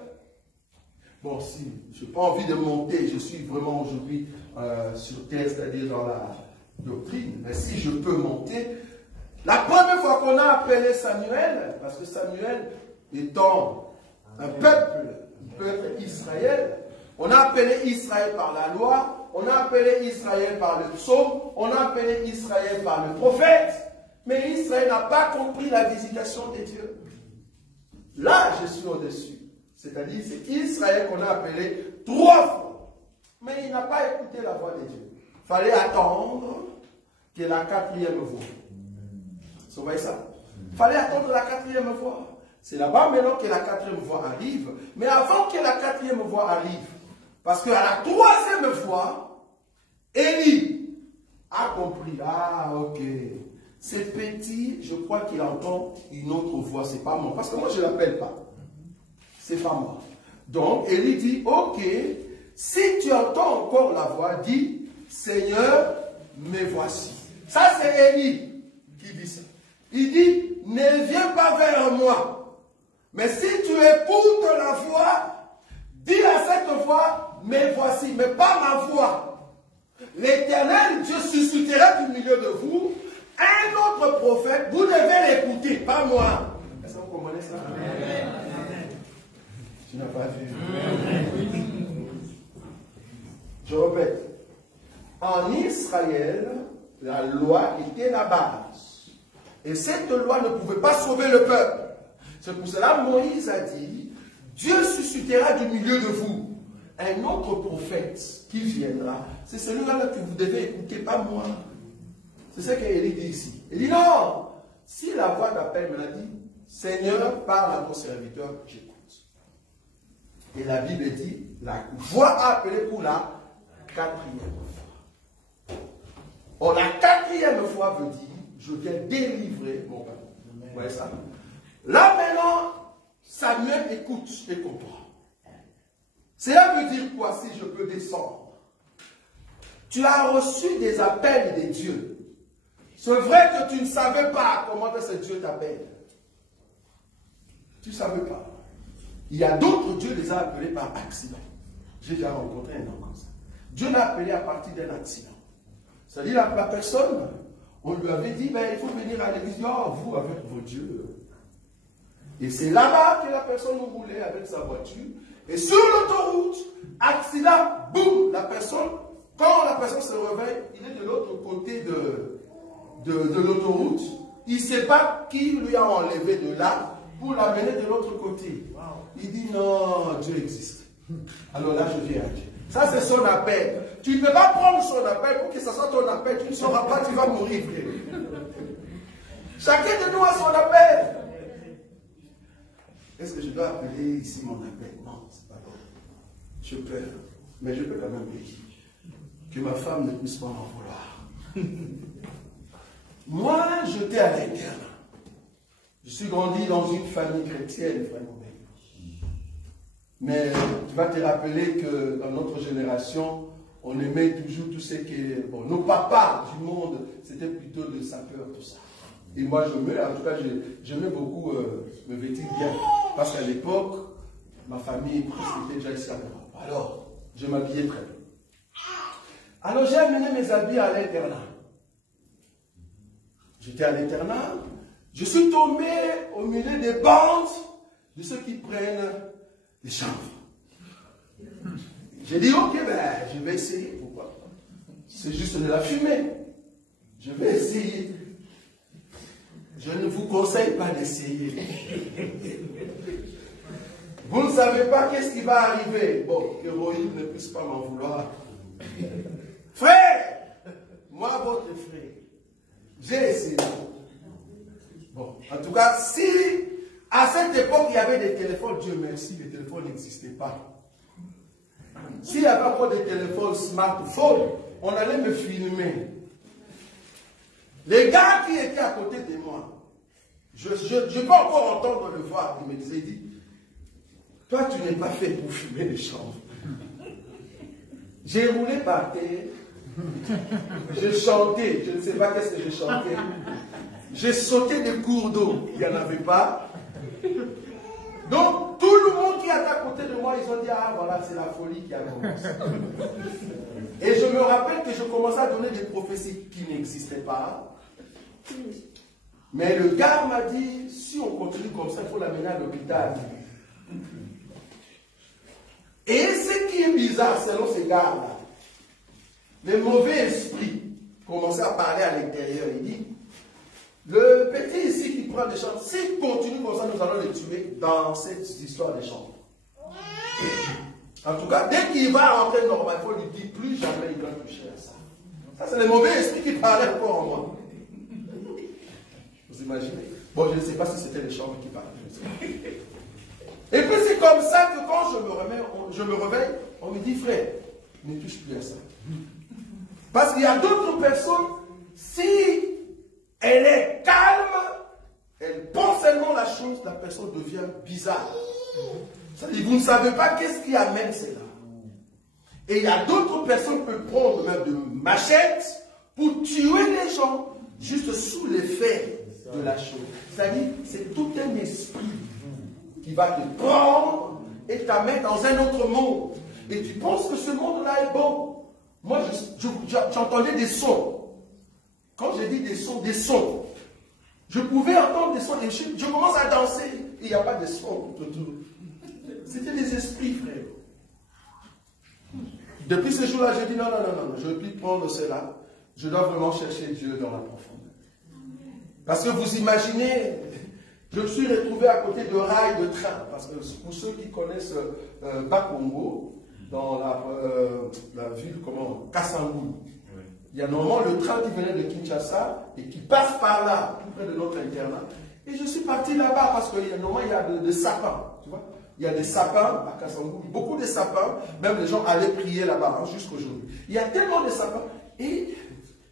Bon, si je n'ai pas envie de monter, je suis vraiment aujourd'hui sur terre, c'est-à-dire dans la doctrine. Mais si je peux monter, la première fois qu'on a appelé Samuel, parce que Samuel étant un peuple Israël, on a appelé Israël par la loi, on a appelé Israël par le psaume, on a appelé Israël par le prophète, mais Israël n'a pas compris la visitation de Dieu. Là, je suis au-dessus. C'est-à-dire, c'est Israël qu'on a appelé 3 fois. Mais il n'a pas écouté la voix de Dieu. Il fallait attendre que la 4e voix. Vous voyez ça? Il fallait attendre la 4e voix. C'est là-bas maintenant que la 4e voix arrive. Mais avant que la 4e voix arrive, parce qu'à la 3e fois, Élie a compris. Ah, ok. C'est petit, je crois qu'il entend une autre voix. C'est pas moi. Parce que moi, je ne l'appelle pas. C'est pas moi. Donc, Élie dit, ok, si tu entends encore la voix, dis, Seigneur, me voici. Ça, c'est Élie qui dit ça. Il dit, ne viens pas vers moi. Mais si tu écoutes la voix, dis à cette voix, me voici, mais pas ma voix. L'Éternel, Dieu suscitera du milieu de vous un autre prophète, vous devez l'écouter, pas moi. Est-ce que vous comprenez ça? Amen. Tu n'as pas vu. Je répète. En Israël, la loi était la base. Et cette loi ne pouvait pas sauver le peuple. C'est pour cela que Moïse a dit, Dieu suscitera du milieu de vous un autre prophète qui viendra. C'est celui-là que vous devez écouter, pas moi. C'est ce qu'Élie dit ici. Il dit non, si la voix t'appelle, me l'a dit, Seigneur, parle à ton serviteur, j'écoute. Et la Bible dit, la voix a appelé pour la 4e fois. Or, la 4e fois veut dire, je viens délivrer mon peuple. Vous voyez ça? Là maintenant, Samuel écoute et comprend. Cela veut dire quoi si je peux descendre? Tu as reçu des appels de Dieu. C'est vrai que tu ne savais pas comment ce Dieu t'appelle. Tu ne savais pas. Il y a d'autres dieux les a appelés par accident. J'ai déjà rencontré un homme comme ça. Dieu l'a appelé à partir d'un accident. C'est-à-dire la personne, on lui avait dit, ben, il faut venir à l'église. Oh, vous avec vos dieux. Et c'est là-bas que la personne roulait avec sa voiture. Et sur l'autoroute, accident, boum, la personne, quand la personne se réveille, il est de l'autre côté de l'autoroute. Il ne sait pas qui lui a enlevé de là pour l'amener de l'autre côté. Il dit non, Dieu existe. Alors là, je viens à Dieu. Ça, c'est son appel. Tu ne peux pas prendre son appel pour que ça soit ton appel. Tu ne sauras pas, tu vas mourir. Chacun de nous a son appel. Est-ce que je dois appeler ici mon appel? Non, c'est pas bon. Je peux, mais je peux quand même dire que ma femme ne puisse pas m'en vouloir. Moi, j'étais à l'interne. Je suis grandi dans une famille chrétienne, frère. Mais tu vas te rappeler que dans notre génération, on aimait toujours tout ce qui est... Bon, nos papas du monde, c'était plutôt de sapeurs, tout ça. Et moi, en tout cas, j'aimais beaucoup me vêtir bien. Parce qu'à l'époque, ma famille était déjà ici à l'Europe. Alors, je m'habillais très bien. Alors, j'ai amené mes habits à l'internat. J'étais à l'internat. Je suis tombé au milieu des bandes de ceux qui prennent des chanvres. J'ai dit, ok, ben, je vais essayer. Pourquoi? C'est juste de la fumée. Je vais essayer. Je ne vous conseille pas d'essayer. Vous ne savez pas qu'est-ce qui va arriver. Bon, que Roïd ne puisse pas m'en vouloir. Frère, moi, votre frère, j'ai essayé. Bon, en tout cas, si à cette époque il y avait des téléphones, Dieu merci, les téléphones n'existaient pas. S'il n'y avait pas encore des téléphones smartphones, on allait me filmer. Les gars qui étaient à côté de moi, je peux encore entendre le voix, il me disait, toi tu n'es pas fait pour fumer les chambres. J'ai roulé par terre, je chantais, je ne sais pas qu'est-ce que je chantais. J'ai sauté des cours d'eau, il n'y en avait pas. Donc tout le monde qui était à côté de moi, ils ont dit, ah voilà, c'est la folie qui a commencé. Et je me rappelle que je commençais à donner des prophéties qui n'existaient pas. Mais le gars m'a dit, si on continue comme ça, il faut l'amener à l'hôpital. Et ce qui est bizarre, selon ces gars-là, les mauvais esprits commençaient à parler à l'intérieur. Il dit, le petit ici qui prend des chambres, s'il continue comme ça, nous allons le tuer dans cette histoire des chambres. En tout cas, dès qu'il va rentrer normal, il faut lui dire, plus jamais il va toucher à ça. Ça, c'est les mauvais esprits qui parlaient encore en moi. Vous imaginez? Bon, je ne sais pas si c'était les chambres qui parlaient. Et puis c'est comme ça que quand je me réveille, on me dit, frère, ne touche plus à ça. Parce qu'il y a d'autres personnes, si elle est calme, elle pense seulement la chose, la personne devient bizarre. C'est-à-dire, vous ne savez pas qu'est-ce qui amène cela. Et il y a d'autres personnes qui peuvent prendre même de machettes pour tuer les gens, juste sous l'effet de la chose. C'est-à-dire, c'est tout un esprit qui va te prendre et t'amener dans un autre monde. Et tu penses que ce monde-là est bon. Moi, j'entendais des sons. Quand j'ai dit des sons, je pouvais entendre des sons et je commence à danser. Il n'y a pas de son autour. C'était des esprits, frère. Depuis ce jour-là, j'ai dit non, je ne veux plus prendre cela. Je dois vraiment chercher Dieu dans la profondeur. Parce que vous imaginez, je me suis retrouvé à côté de rails de train. Parce que pour ceux qui connaissent Bakongo, dans la ville, Kassangou, il y a normalement le train qui venait de Kinshasa et qui passe par là, tout près de notre internat. Et je suis parti là-bas parce qu'il y a des sapins, tu vois. Il y a des sapins à Kassangou, beaucoup de sapins, même les gens allaient prier là-bas, jusqu'aujourd'hui. Il y a tellement de sapins, et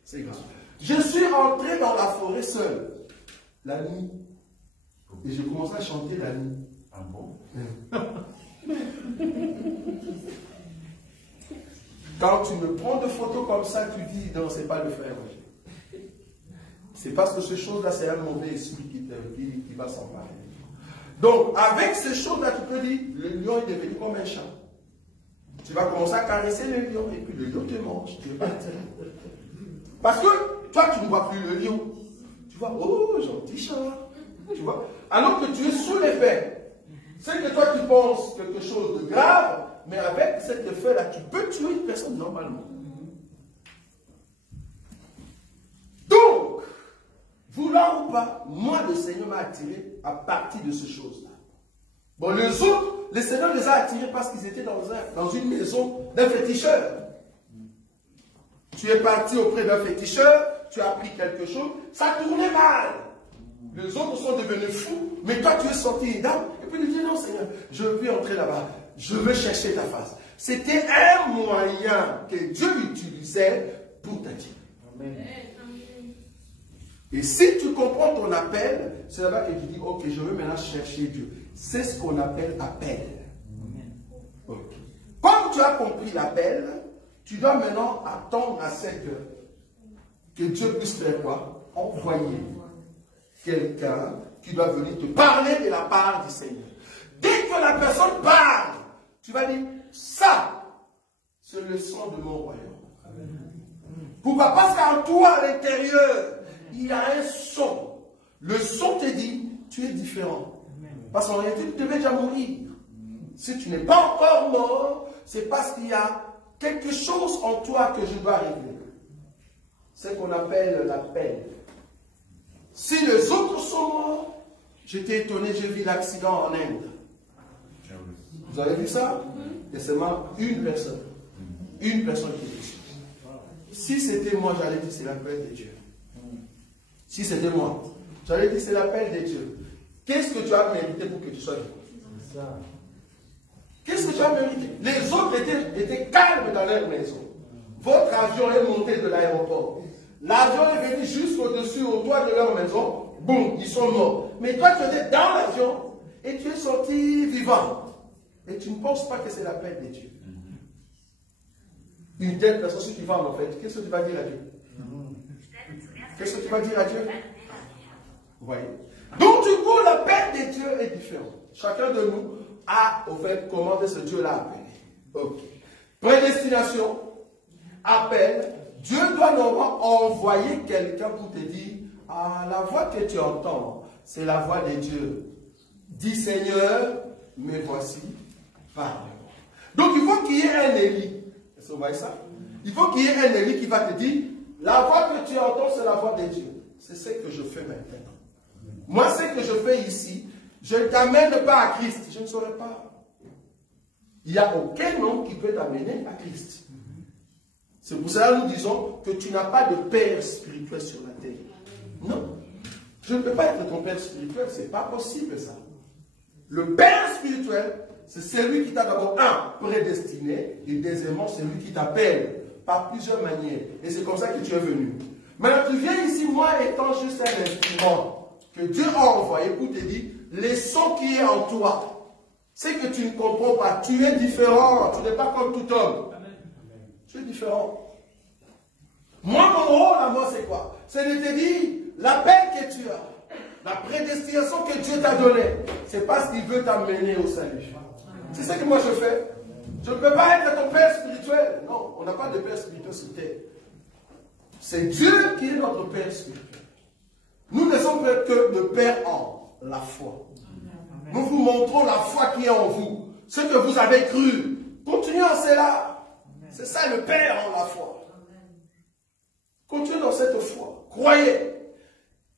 c'est grave. Je suis rentré dans la forêt seul, la nuit, et j'ai commencé à chanter la nuit. Ah bon? Quand tu me prends de photos comme ça, tu dis, non, c'est pas le frère. C'est parce que ces choses-là, c'est un mauvais esprit qui va s'emparer. Donc, avec ces choses-là, tu peux dire, le lion est devenu comme un chat. Tu vas commencer à caresser le lion, et puis le lion te mange. Tu es parti. Parce que toi, tu ne vois plus le lion. Tu vois, oh, gentil chat. Tu vois. Alors que tu es sous l'effet. C'est que toi, tu penses quelque chose de grave, mais avec cet effet-là, tu peux tuer une personne normalement. Donc, voulant ou pas, moi, le Seigneur m'a attiré à partir de ces choses-là. Bon, les autres, le Seigneur les a attirés parce qu'ils étaient dans une maison d'un féticheur. Tu es parti auprès d'un féticheur, tu as appris quelque chose, ça tournait mal. Les autres sont devenus fous, mais toi, tu es sorti une dame, et puis il dit, non, Seigneur, je veux plus entrer là-bas, je veux chercher ta face. C'était un moyen que Dieu utilisait pour t'attirer. Amen. Et si tu comprends ton appel, c'est là-bas que tu dis, ok, je veux maintenant chercher Dieu. C'est ce qu'on appelle appel. tu as compris l'appel, tu dois maintenant attendre à 7 heures que Dieu puisse faire quoi? Envoyer quelqu'un qui doit venir te parler de la part du Seigneur. Dès que la personne parle, tu vas dire, ça, c'est le son de mon royaume. Pourquoi? Parce qu'en toi, à l'intérieur, il y a un son. Le son te dit, tu es différent. Parce qu'en réalité, tu devais déjà mourir. Si tu n'es pas encore mort, c'est parce qu'il y a quelque chose en toi que je dois régler. C'est ce qu'on appelle l'appel. Si les autres sont morts, j'étais étonné, j'ai vu l'accident en Inde. Vous avez vu ça? Et seulement une personne qui est décédée. Si c'était moi, j'allais dire c'est l'appel de Dieu. Si c'était moi, j'allais dire c'est l'appel de Dieu. Qu'est-ce que tu as mérité pour que tu sois vivant? Qu'est-ce que tu as mérité? Les autres étaient calmes dans leur maison. Votre avion est monté de l'aéroport. L'avion est venu jusqu'au-dessus, au toit de leur maison. Boum, ils sont morts. Mais toi, tu étais dans l'avion et tu es sorti vivant. Et tu ne penses pas que c'est l'appel de Dieu. Une telle personne, si tu vas en fait, qu'est-ce que tu vas dire à Dieu? Qu'est-ce que tu vas dire à Dieu? Vous voyez? Donc, du coup, l'appel de Dieu est différent. Chacun de nous a, au fait, commandé ce Dieu-là appelé. Ok. Prédestination, appel. Dieu doit normalement envoyer quelqu'un pour te dire, ah, la voix que tu entends, c'est la voix de Dieu. Dis Seigneur, me voici, parle-moi. Donc, il faut qu'il y ait un Élie. Est-ce que vous voyez ça? Il faut qu'il y ait un Élie qui va te dire, la voix que tu entends, c'est la voix de Dieu. C'est ce que je fais maintenant. Moi, ce que je fais ici, je ne t'amène pas à Christ. Je ne saurais pas. Il n'y a aucun homme qui peut t'amener à Christ. C'est pour cela que nous disons que tu n'as pas de père spirituel sur la terre. Non. Je ne peux pas être ton père spirituel. Ce n'est pas possible ça. Le père spirituel, c'est celui qui t'a d'abord, prédestiné, et deuxièmement, celui qui t'appelle par plusieurs manières. Et c'est comme ça que tu es venu. Maintenant, tu viens ici, moi étant juste un instrument que Dieu a envoyé pour te dire, les sons qui est en toi, c'est que tu ne comprends pas. Tu es différent. Tu n'es pas comme tout homme. Tu es différent. Moi, mon rôle à moi, c'est quoi? C'est de te dire, l'appel que tu as, la prédestination que Dieu t'a donnée, c'est parce qu'il veut t'amener au salut. C'est ce que moi je fais. Je ne peux pas être ton père spirituel. Non, on n'a pas de père spirituel sur terre. C'est Dieu qui est notre père spirituel. Nous ne sommes que le père en la foi. Nous vous montrons la foi qui est en vous. Ce que vous avez cru. Continuez en cela. C'est ça le père en la foi. Continuez dans cette foi. Croyez.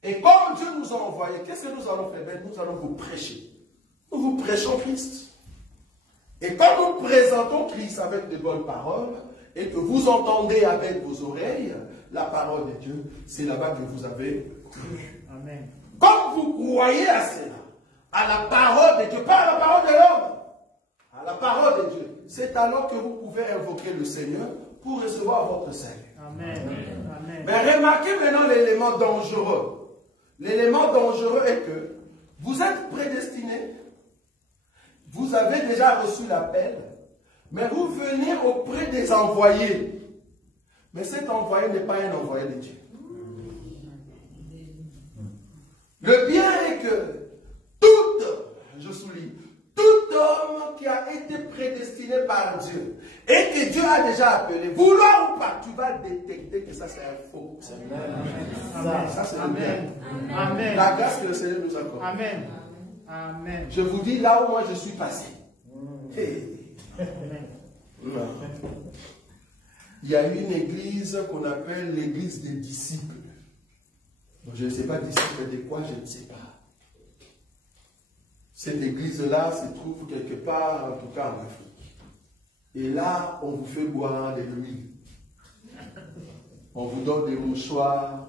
Et comme Dieu nous a envoyé, qu'est-ce que nous allons faire? Nous allons vous prêcher. Nous vous prêchons Christ. Et quand nous présentons Christ avec de bonnes paroles, et que vous entendez avec vos oreilles la parole de Dieu, c'est là-bas que vous avez cru. Amen. Comme vous croyez à cela, à la parole de Dieu, pas à la parole de l'homme, à la parole de Dieu, c'est alors que vous pouvez invoquer le Seigneur pour recevoir votre salut. Amen. Amen. Mais remarquez maintenant l'élément dangereux. L'élément dangereux est que vous êtes prédestinés, vous avez déjà reçu l'appel, mais vous venez auprès des envoyés. Mais cet envoyé n'est pas un envoyé de Dieu. Le bien est que je souligne, tout homme qui a été prédestiné par Dieu et que Dieu a déjà appelé, vouloir ou pas, tu vas détecter que ça c'est un faux. Ça c'est le bien. Amen. La grâce que le Seigneur nous accorde. Amen. Amen. Je vous dis là où moi je suis passé. Hey. Non. Il y a une église qu'on appelle l'église des disciples. Je ne sais pas disciples de quoi, je ne sais pas. Cette église-là se trouve quelque part, en tout cas en Afrique. Et là, on vous fait boire de l'huile. On vous donne des mouchoirs.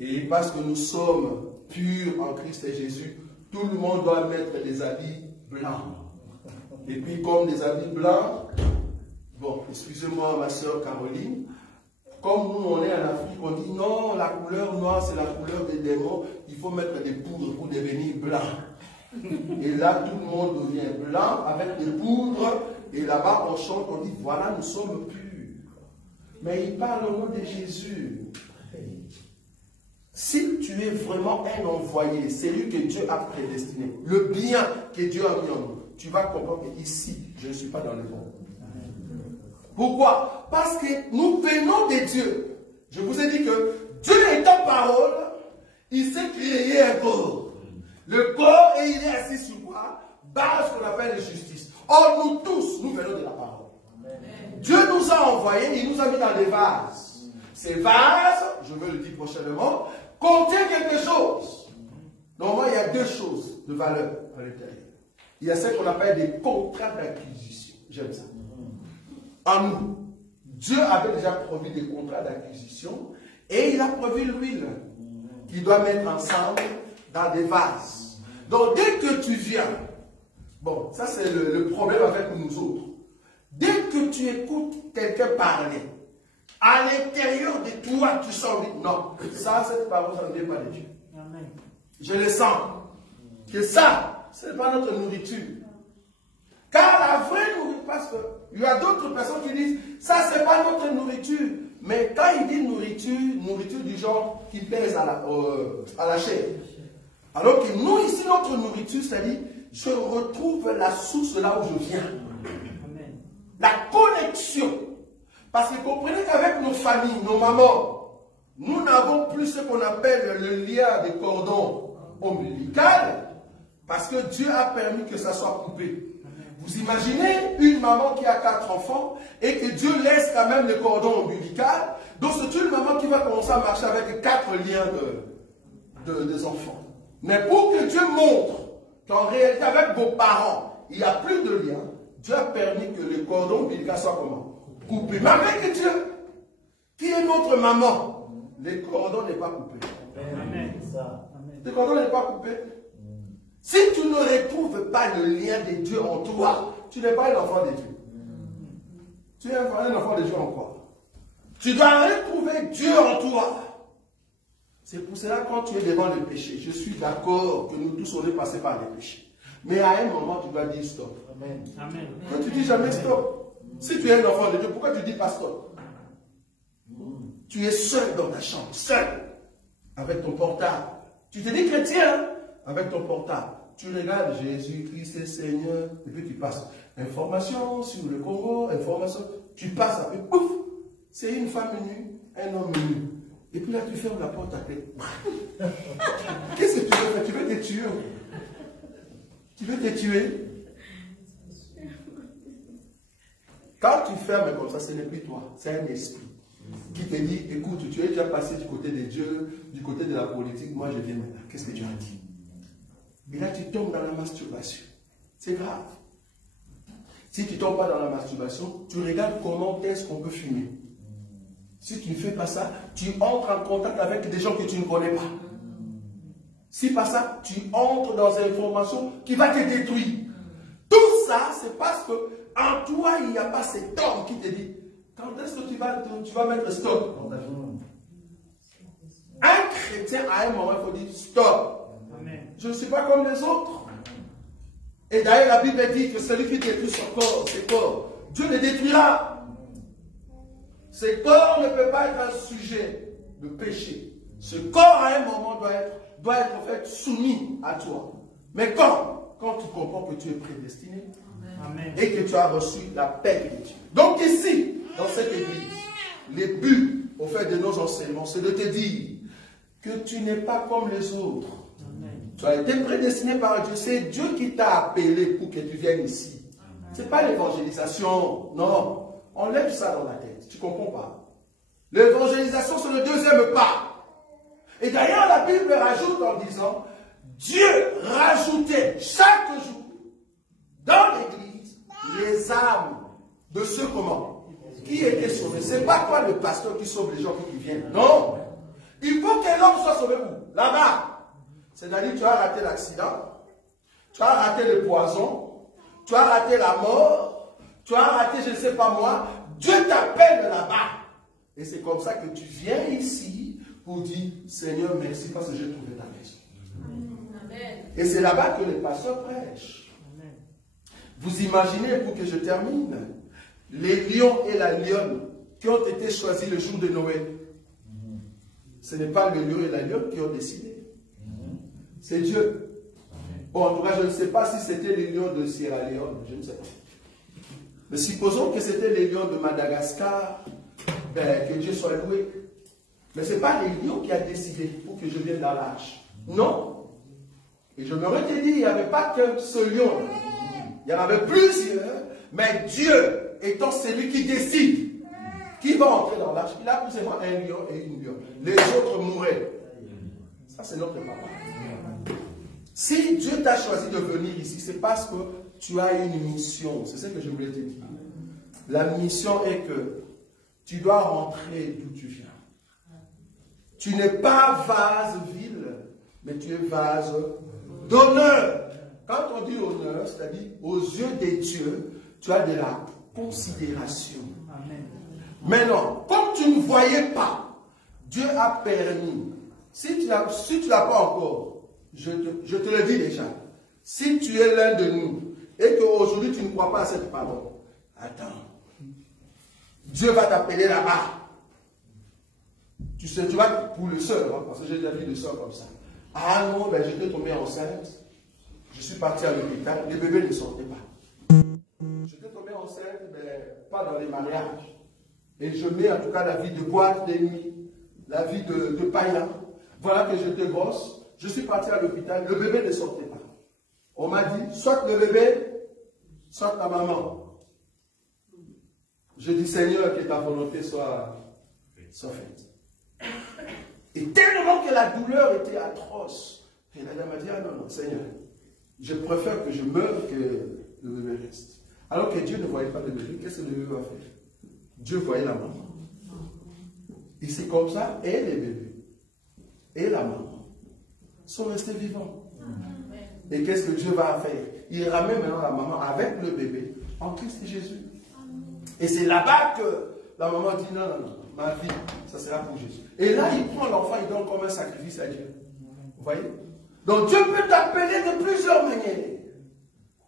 Et parce que nous sommes purs en Christ et Jésus, tout le monde doit mettre des habits blancs. Et puis comme des habits blancs, bon, excusez-moi ma soeur Caroline, comme nous on est en Afrique, on dit non, la couleur noire c'est la couleur des démons, il faut mettre des poudres pour devenir blanc. Et là tout le monde devient blanc avec des poudres Et là-bas, on chante, on dit, voilà, nous sommes purs. Mais il parle au nom de Jésus. Si tu es vraiment un envoyé, c'est lui que Dieu a prédestiné, le bien que Dieu a mis en nous, tu vas comprendre qu'ici, je ne suis pas dans le bon. Pourquoi? Parce que nous venons de Dieu. Je vous ai dit que Dieu est en parole, il s'est créé un corps. Le corps, et il est assis sur quoi? Base qu'on appelle la justice. Or, nous tous, nous venons de la parole. Dieu nous a envoyés, il nous a mis dans des vases. Ces vases, je vais le dire prochainement, contiennent quelque chose. Normalement, il y a deux choses de valeur à l'intérieur. Il y a ce qu'on appelle des contrats d'acquisition. J'aime ça. En nous, Dieu avait déjà promis des contrats d'acquisition et il a promis l'huile qu'il doit mettre ensemble dans des vases. Donc, dès que tu viens, bon, ça c'est le problème avec nous autres. Dès que tu écoutes quelqu'un parler, à l'intérieur de toi, tu sens, non, ça, cette parole, ça ne vient pas de Dieu. Amen. Je le sens. Que ça, ce n'est pas notre nourriture. Car la vraie nourriture, parce qu'il y a d'autres personnes qui disent, ça, ce n'est pas notre nourriture. Mais quand il dit nourriture, nourriture du genre qui pèse à la chair. Alors que nous, ici, notre nourriture, c'est-à-dire, je retrouve la source là où je viens. Amen. La connexion. Parce que comprenez qu'avec nos familles, nos mamans, nous n'avons plus ce qu'on appelle le lien de cordon ombilical, parce que Dieu a permis que ça soit coupé. Vous imaginez une maman qui a 4 enfants et que Dieu laisse quand même le cordon ombilical, donc c'est une maman qui va commencer à marcher avec 4 liens des enfants. Mais pour que Dieu montre qu'en réalité avec vos parents, il n'y a plus de lien, Dieu a permis que le cordon ombilical soit comment? Coupé. Mais avec Dieu, qui est notre maman, le cordon n'est pas coupé. Amen. Le cordon n'est pas coupé. Si tu ne retrouves pas le lien de Dieu en toi, tu n'es pas un enfant de Dieu. Tu es un enfant de Dieu en quoi? Tu dois retrouver Dieu en toi. C'est pour cela quand tu es devant le péché, je suis d'accord que nous tous on est passés par les péchés. Mais à un moment, tu dois dire stop. Amen. Amen. Quand tu dis jamais stop, si tu es un enfant de Dieu, pourquoi tu dis pas stop? Tu es seul dans ta chambre, seul, avec ton portable. Tu te dis chrétien, avec ton portable. Tu regardes Jésus-Christ est Seigneur, et puis tu passes. Information sur le Congo, information. Tu passes après, pouf, c'est une femme nue, un homme nu. Et puis là, tu fermes la porte à clé. Qu'est-ce que tu veux faire? Tu veux te tuer? Tu veux te tuer? Quand tu fermes comme ça, ce n'est plus toi, c'est un esprit qui te dit, écoute, tu es déjà passé du côté de Dieu, du côté de la politique, moi je viens maintenant. Qu'est-ce que tu as dit? Et là, tu tombes dans la masturbation. C'est grave. Si tu ne tombes pas dans la masturbation, tu regardes comment est-ce qu'on peut fumer. Si tu ne fais pas ça, tu entres en contact avec des gens que tu ne connais pas. Si pas ça, tu entres dans une information qui va te détruire. Tout ça, c'est parce que en toi, il n'y a pas cet homme qui te dit, quand est-ce que tu vas mettre stop dans ta vie? Un chrétien, à un moment, il faut dire stop. Amen. Je ne suis pas comme les autres. Et d'ailleurs, la Bible dit que celui qui détruit son corps, ses corps, Dieu le détruira. Ce corps ne peut pas être un sujet de péché. Ce corps, à un moment, doit être en fait soumis à toi. Mais quand tu comprends que tu es prédestiné, amen, et que tu as reçu la paix de Dieu. Donc ici, dans cette église, le but au fait de nos enseignements, c'est de te dire que tu n'es pas comme les autres. Amen. Tu as été prédestiné par Dieu. C'est Dieu qui t'a appelé pour que tu viennes ici. Ce n'est pas l'évangélisation. Non. Enlève ça dans la tête. Tu ne comprends pas. L'évangélisation, c'est le deuxième pas. Et d'ailleurs, la Bible rajoute en disant, Dieu rajoutait chaque jour dans l'église les âmes de ceux qui étaient sauvés. Ce n'est pas toi le pasteur qui sauve les gens qui viennent. Non. Il faut que l'homme soit sauvé où? Là-bas. C'est-à-dire, tu as raté l'accident, tu as raté le poison, tu as raté la mort, tu as raté je ne sais pas moi. Dieu t'appelle là-bas. Et c'est comme ça que tu viens ici pour dire, Seigneur, merci parce que j'ai trouvé ta maison. Amen. Et c'est là-bas que les pasteurs prêchent. Amen. Vous imaginez, pour que je termine, les lions et la lionne qui ont été choisis le jour de Noël. Ce n'est pas le lion et la lionne qui ont décidé. C'est Dieu. Bon, en tout cas, je ne sais pas si c'était les lions de Sierra Leone, je ne sais pas. Mais supposons que c'était les lions de Madagascar, que Dieu soit loué. Mais ce n'est pas les lions qui a décidé pour que je vienne dans l'arche. Non. Et je me redis, il n'y avait pas qu'un seul lion. Il y en avait plusieurs, mais Dieu étant celui qui décide qui va entrer dans l'arche, il a plus ou moins un lion et une lionne. Les autres mouraient. Ça, c'est notre papa. Si Dieu t'a choisi de venir ici, c'est parce que tu as une mission. C'est ce que je voulais te dire. La mission est que tu dois rentrer d'où tu viens. Tu n'es pas vase vil, mais tu es vase d'honneur. Quand on dit honneur, c'est-à-dire aux yeux des dieux, tu as de la considération. Amen. Maintenant, comme tu ne voyais pas, Dieu a permis. Si tu ne l'as pas encore, je te le dis déjà. Si tu es l'un de nous et qu'aujourd'hui tu ne crois pas à cette parole, attends. Dieu va t'appeler là-bas. Tu sais, tu vas pour le seul, hein, parce que j'ai déjà vu le seul comme ça. Ah non, ben j'étais tombé enceinte. Je suis parti à l'hôpital. Les bébés ne sortaient pas. J'étais tombé enceinte, mais pas dans les mariages. Et je mets en tout cas la vie de boîte de nuit, la vie de païen. Voilà que j'étais grosse. Je suis parti à l'hôpital. Le bébé ne sortait pas. On m'a dit, soit le bébé, soit ta maman. Je dis, Seigneur, que ta volonté soit faite. Et tellement que la douleur était atroce. Et la dame m'a dit, ah non, non, Seigneur, je préfère que je meure que le bébé reste. Alors que Dieu ne voyait pas le bébé, qu'est-ce que le bébé va faire? Dieu voyait la maman. Et c'est comme ça, et les bébés, et la maman, sont restés vivants. Et qu'est-ce que Dieu va faire? Il ramène maintenant la maman avec le bébé en Christ Jésus. Et c'est là-bas que la maman dit, non, non, non, ma fille, ça sera pour Jésus. Et là, il prend l'enfant, il donne comme un sacrifice à Dieu. Vous voyez? Donc Dieu peut t'appeler de plusieurs manières.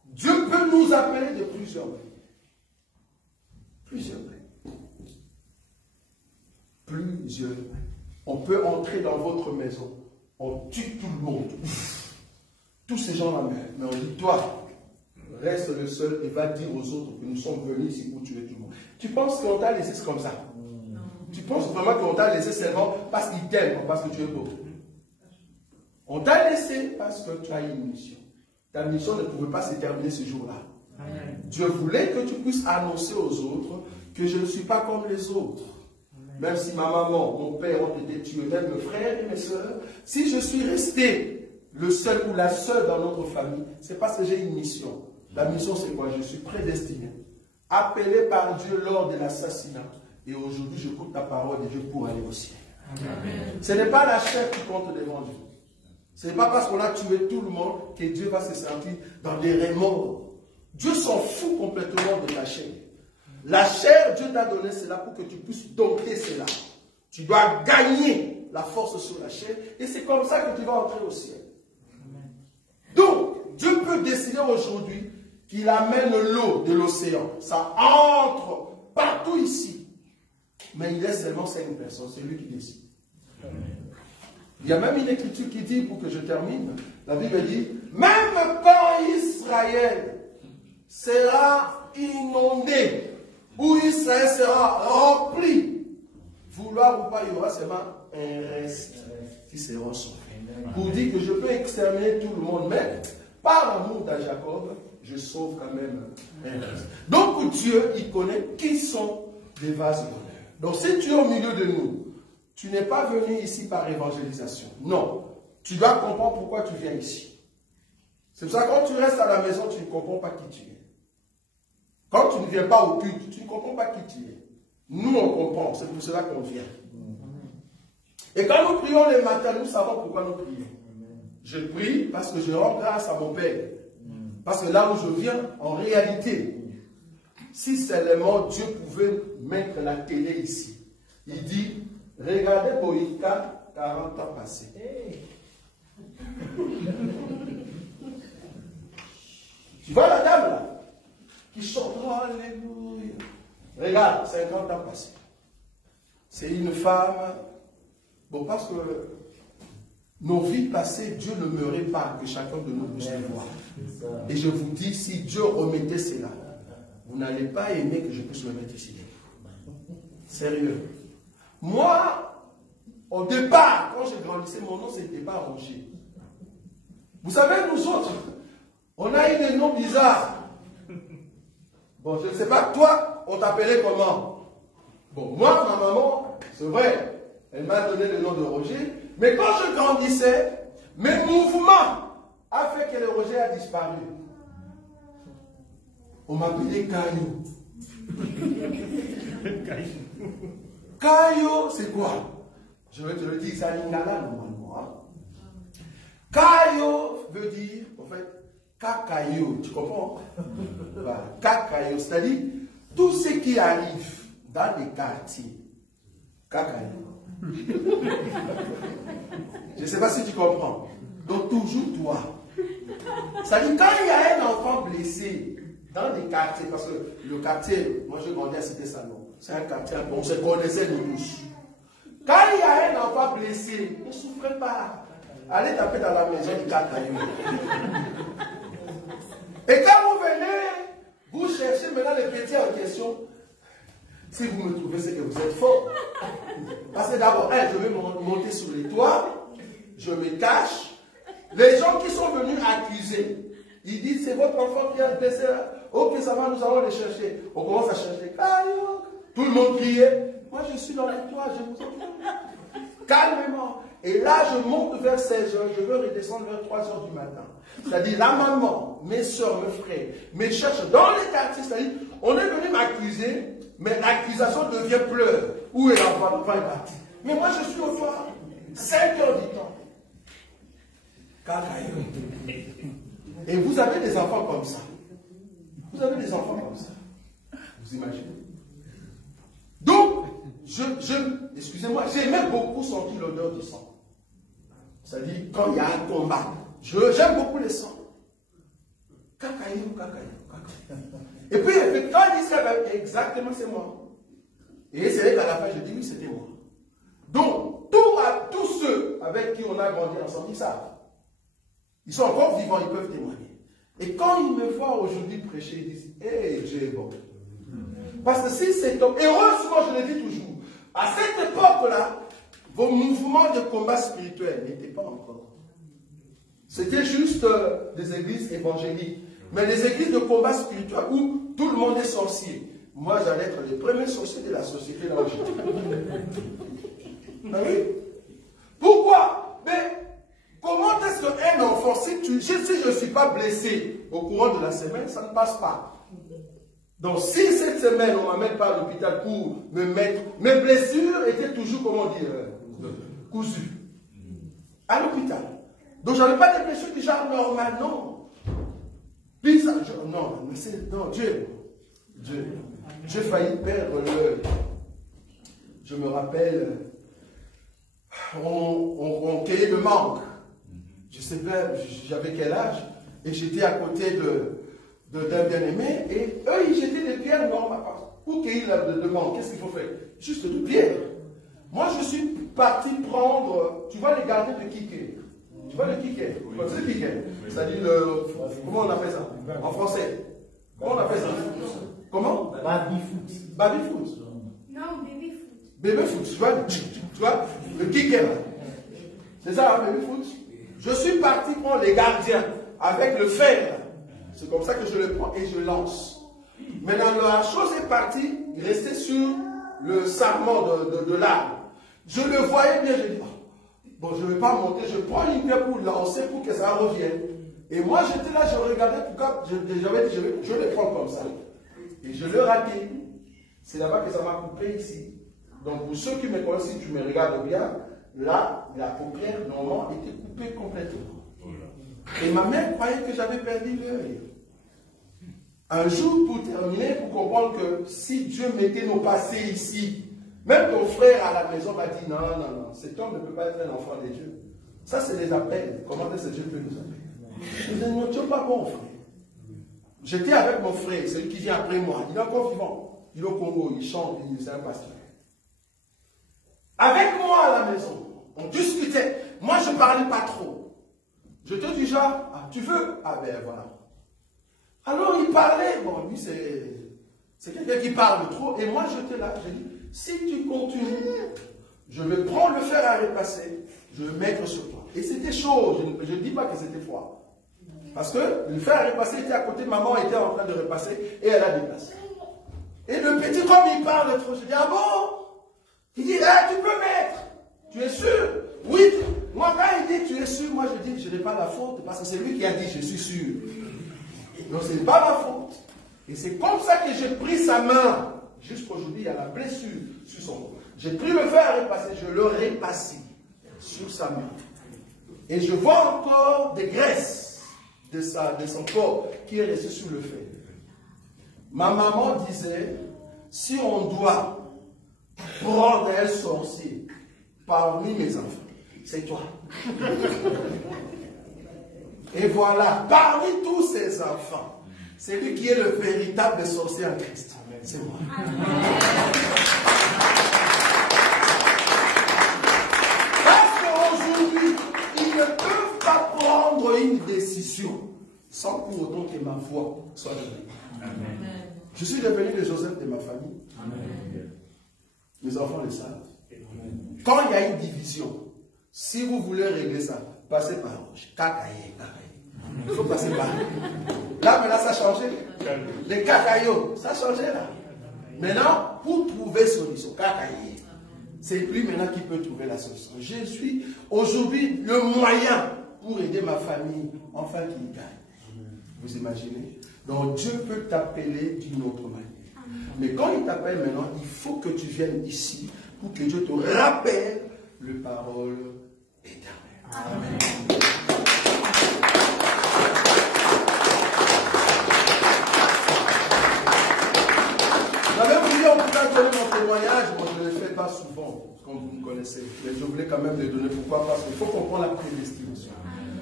Dieu peut nous appeler de plusieurs manières. Plusieurs manières. Plusieurs manières. On peut entrer dans votre maison, on tue tout le monde. Tous ces gens-là, mais on dit, toi, reste le seul et va dire aux autres que nous sommes venus ici pour tuer tout le monde. Tu penses qu'on t'a laissé comme ça? Non. Tu penses vraiment qu'on t'a laissé seulement parce qu'il t'aime, parce que tu es beau? On t'a laissé parce que tu as une mission. Ta mission ne pouvait pas se terminer ce jour-là. Dieu voulait que tu puisses annoncer aux autres que je ne suis pas comme les autres. Même si ma maman, mon père ont été tués, même mes frères et mes soeurs, si je suis resté le seul ou la seule dans notre famille, c'est parce que j'ai une mission. La mission, c'est quoi? Je suis prédestiné, appelé par Dieu lors de l'assassinat. Et aujourd'hui, j'écoute la parole de Dieu pour aller au ciel. Amen. Ce n'est pas la chair qui compte devant Dieu. Ce n'est pas parce qu'on a tué tout le monde que Dieu va se sentir dans des remords. Dieu s'en fout complètement de la chair. La chair, Dieu t'a donné cela pour que tu puisses dompter cela. Tu dois gagner la force sur la chair et c'est comme ça que tu vas entrer au ciel. Donc, Dieu peut décider aujourd'hui qu'il amène l'eau de l'océan. Ça entre partout ici. Mais il laisse seulement 5 personnes. C'est lui qui décide. Il y a même une écriture qui dit, pour que je termine, la Bible dit, même quand Israël sera inondé, où Israël sera rempli, vouloir ou pas, il y aura seulement un reste qui sera sauvé. Pour dire que je peux exterminer tout le monde, mais par l'amour de Jacob, je sauve quand même un reste. Donc Dieu, il connaît qui sont les vases d'honneur. Donc si tu es au milieu de nous, tu n'es pas venu ici par évangélisation. Non. Tu dois comprendre pourquoi tu viens ici. C'est pour ça que quand tu restes à la maison, tu ne comprends pas qui tu es. Quand tu ne viens pas au culte, tu ne comprends pas qui tu es. Nous, on comprend. C'est pour cela qu'on vient. Et quand nous prions les matins, nous savons pourquoi nous prions. Je prie parce que je rends grâce à mon Père. Parce que là où je viens, en réalité, si seulement Dieu pouvait mettre la télé ici, il dit, regardez Boïka, 40 ans passés. Tu vois la dame là? qui chante Alléluia. Regarde, 50 ans passés. C'est une femme. Bon, parce que nos vies passées, Dieu ne me répare que chacun de nous puisse le voir. Et je vous dis, si Dieu remettait cela, vous n'allez pas aimer que je puisse le mettre ici. Sérieux. Moi, au départ, quand je grandissais, mon nom, c'était pas Roger. Vous savez, nous autres, on a eu des noms bizarres. Bon, je ne sais pas, toi, on t'appelait comment? Bon, moi, ma maman, c'est vrai, elle m'a donné le nom de Roger, mais quand je grandissais, mes mouvements ont fait que le Roger a disparu. On m'appelait Caillou. Caillou, c'est quoi? Je vais te le dire, c'est un lingala normalement. Hein? Caillou veut dire, en fait, Kakayo, tu comprends? Voilà. Kakayo, c'est-à-dire tout ce qui arrive dans les quartiers. Kakayo. Je ne sais pas si tu comprends. Donc toujours toi. C'est-à-dire quand il y a un enfant blessé dans les quartiers, parce que le quartier, moi je grandis à Cité-Salon, c'est un quartier, on se connaissait nous tous. Quand il y a un enfant blessé, ne souffrez pas. Allez taper dans la maison du Kakayo. Et quand vous venez, vous cherchez maintenant les petits en question. Si vous me trouvez, c'est que vous êtes fort. Parce que d'abord, je vais monter sur les toits, je me cache. Les gens qui sont venus accuser, ils disent c'est votre enfant qui a blessé. Ok, ça va, nous allons les chercher. On commence à chercher. Tout le monde criait. Moi, je suis dans les toits, je vous entends. Calmement. Et là, je monte vers 16 h, je veux redescendre vers 3 h du matin. C'est-à-dire, la maman, mes soeurs, mes frères, me cherchent dans les quartiers. C'est-à-dire, on est venu m'accuser, mais l'accusation devient pleurs. Où est l'enfant? L'enfant est parti. Mais moi, je suis au toit. 5 h du temps. Et vous avez des enfants comme ça. Vous avez des enfants comme ça. Vous imaginez? Donc, excusez-moi, j'aimais beaucoup sentir l'odeur du sang. C'est-à-dire, quand il y a un combat, j'aime beaucoup les sangs. Kakaïou. Et puis, quand ils disent exactement c'est moi. Et c'est vrai qu'à la fin, je dis oui, c'était moi. Donc, tous ceux avec qui on a grandi ensemble, ils savent. Ils sont encore vivants, ils peuvent témoigner. Et quand ils me voient aujourd'hui prêcher, ils disent, hé, Dieu est bon. Parce que si cet homme, heureusement, je le dis toujours, à cette époque-là, vos mouvements de combat spirituel n'étaient pas encore. C'était juste des églises évangéliques. Mais les églises de combat spirituel où tout le monde est sorcier. Moi, j'allais être le premier sorcier de la société dans le Ben oui. Pourquoi? Mais comment est-ce qu'un enfant, si je ne suis pas blessé au courant de la semaine, ça ne passe pas. Donc, si cette semaine, on ne m'amène pas à l'hôpital pour me mettre... Mes blessures étaient toujours, comment dire, cousues. À l'hôpital. Donc, je n'avais pas des blessures du genre normal, non. Puis, ça, non, Dieu. J'ai failli perdre l'œil. Je me rappelle, on cueillait le mangue. Je sais pas, j'avais quel âge, et j'étais à côté d'un bien-aimé, et eux, ils jetaient des pierres normales. Pour cueillir le mangue, qu'est-ce qu'il faut faire? Juste des pierres. Moi, je suis parti prendre, tu vois les gardiens de kiké. Tu vois le kiké? C'est le kiké. C'est-à-dire comment on appelle ça? En français. Comment on appelle ça? Comment? Baby-foot. Baby-foot. Non, baby-foot. Baby-foot, tu vois le kiké là. C'est ça, hein, baby-foot? Je suis parti prendre les gardiens avec le fer. C'est comme ça que je le prends et je lance. Maintenant, la chose est partie, il restait sur le sarment de l'arbre. Je le voyais bien, je dis, bon, je ne vais pas monter, je prends une pierre pour lancer pour que ça revienne. Et moi, j'étais là, je regardais, pourquoi j'avais dit, je vais le prendre comme ça. Et je le ratais. C'est là-bas que ça m'a coupé ici. Donc, pour ceux qui me connaissent, si tu me regardes bien, là, la paupière, normalement, était coupée complètement. Et ma mère croyait que j'avais perdu l'œil. Un jour, pour terminer, pour comprendre que si Dieu mettait nos passés ici, même ton frère à la maison m'a dit, non, cet homme ne peut pas être un enfant de Dieu. Ça, c'est des appels. Comment est-ce que Dieu peut nous appeler? Je dis, non, tu n'es pas bon, frère. J'étais avec mon frère, celui qui vient après moi. Il est encore vivant. Il est au Congo, il chante, il est un pasteur. Avec moi à la maison, on discutait. Moi, je ne parlais pas trop. J'étais du genre, ah, tu veux? Ah ben voilà. Alors il parlait, bon, lui c'est quelqu'un qui parle trop. Et moi, j'étais là, j'ai dit, si tu continues, je vais prendre le fer à repasser, je vais mettre sur toi. Et c'était chaud, je ne dis pas que c'était froid. Parce que le fer à repasser était à côté, maman était en train de repasser et elle a déplacé. Et le petit, comme il parle trop, je dis, ah bon? Il dit, ah, tu peux mettre. Tu es sûr? Oui. Moi, quand il dit, tu es sûr, moi je dis, je n'ai pas la faute, parce que c'est lui qui a dit, je suis sûr. Donc, ce n'est pas ma faute. Et c'est comme ça que j'ai pris sa main. Jusqu'aujourd'hui, il y a la blessure sur son corps. J'ai pris le fer à repasser, je le repasse sur sa main. Et je vois encore des graisses de son corps qui est resté sur le fer. Ma maman disait, si on doit prendre un sorcier parmi mes enfants, c'est toi. Et voilà, parmi tous ces enfants, c'est lui qui est le véritable sorcier en Christ. C'est moi. Parce qu'aujourd'hui, ils ne peuvent pas prendre une décision sans pour autant que ma voix soit levée. Je suis devenu le Joseph de ma famille. Amen. Mes enfants le savent. Quand il y a une division, si vous voulez régler ça, passez par Roche. Kakaye, kakaye. Il faut passer par là. Maintenant, ça a changé. Les kakayos, ça a changé là. Maintenant, pour trouver solution, kakaye, c'est lui maintenant qui peut trouver la solution. Je suis aujourd'hui le moyen pour aider ma famille, enfin qu'il gagne. Vous imaginez? Donc Dieu peut t'appeler d'une autre manière. Mais quand il t'appelle maintenant, il faut que tu viennes ici pour que Dieu te rappelle le parole éternelle. Amen. J'avais voulu en tout cas donner mon témoignage, moi je ne le fais pas souvent, comme vous me connaissez. Mais je voulais quand même le donner. Pourquoi? Parce qu'il faut comprendre la prédestination.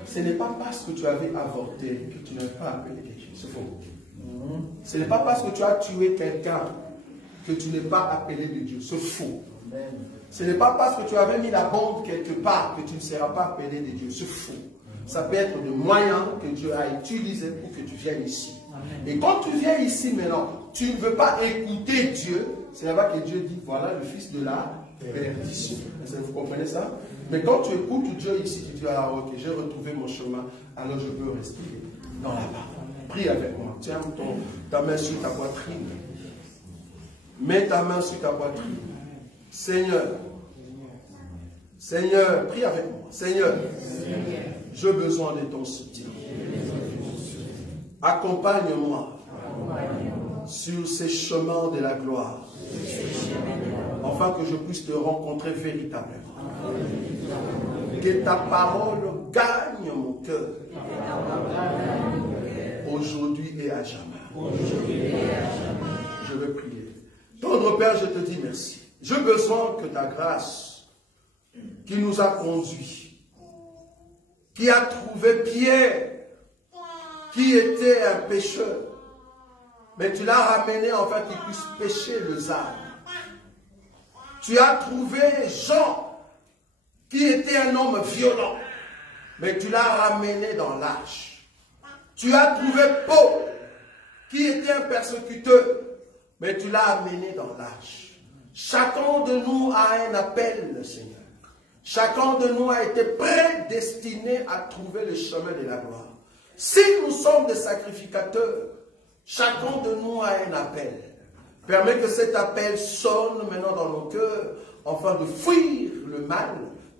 Ce n'est pas parce que tu avais avorté que tu n'as pas appelé quelque chose. C'est faux. Ce n'est pas parce que tu as tué quelqu'un que tu n'es pas appelé de Dieu. C'est faux. Ce n'est pas parce que tu avais mis la bombe quelque part que tu ne seras pas appelé de Dieu. C'est faux. Ça peut être des moyens que Dieu a utilisés pour que tu viennes ici. Et quand tu viens ici maintenant, tu ne veux pas écouter Dieu. C'est là-bas que Dieu dit, voilà le fils de la perdition. Vous comprenez ça? Mais quand tu écoutes Dieu ici, tu dis, ah ok, j'ai retrouvé mon chemin, alors je peux respirer dans la parole. Prie avec moi. Tiens ta main sur ta poitrine. Mets ta main sur ta poitrine. Seigneur, Seigneur, prie avec moi. Seigneur, j'ai besoin de ton soutien. Accompagne-moi sur ces chemins de la gloire, afin que je puisse te rencontrer véritablement. Que ta parole gagne mon cœur aujourd'hui et à jamais. Je veux prier. Tendre Père, je te dis merci. J'ai besoin que ta grâce qui nous a conduits, qui a trouvé Pierre, qui était un pécheur, mais tu l'as ramené afin qu'il puisse pêcher les âmes. Tu as trouvé Jean, qui était un homme violent, mais tu l'as ramené dans l'âge. Tu as trouvé Paul, qui était un persécuteur, mais tu l'as amené dans l'âge. Chacun de nous a un appel, Seigneur. Chacun de nous a été prédestiné à trouver le chemin de la gloire. Si nous sommes des sacrificateurs, chacun de nous a un appel. Permets que cet appel sonne maintenant dans nos cœurs, afin de fuir le mal,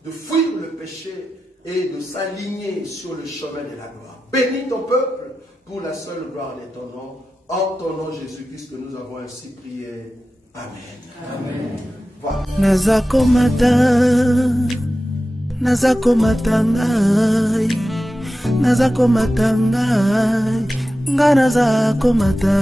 de fuir le péché et de s'aligner sur le chemin de la gloire. Bénis ton peuple pour la seule gloire de ton nom. En ton nom, Jésus-Christ, que nous avons ainsi prié. Amen. Amen. Voilà. Nazakomata ngai, nazakomata ngai, nga nazakomata.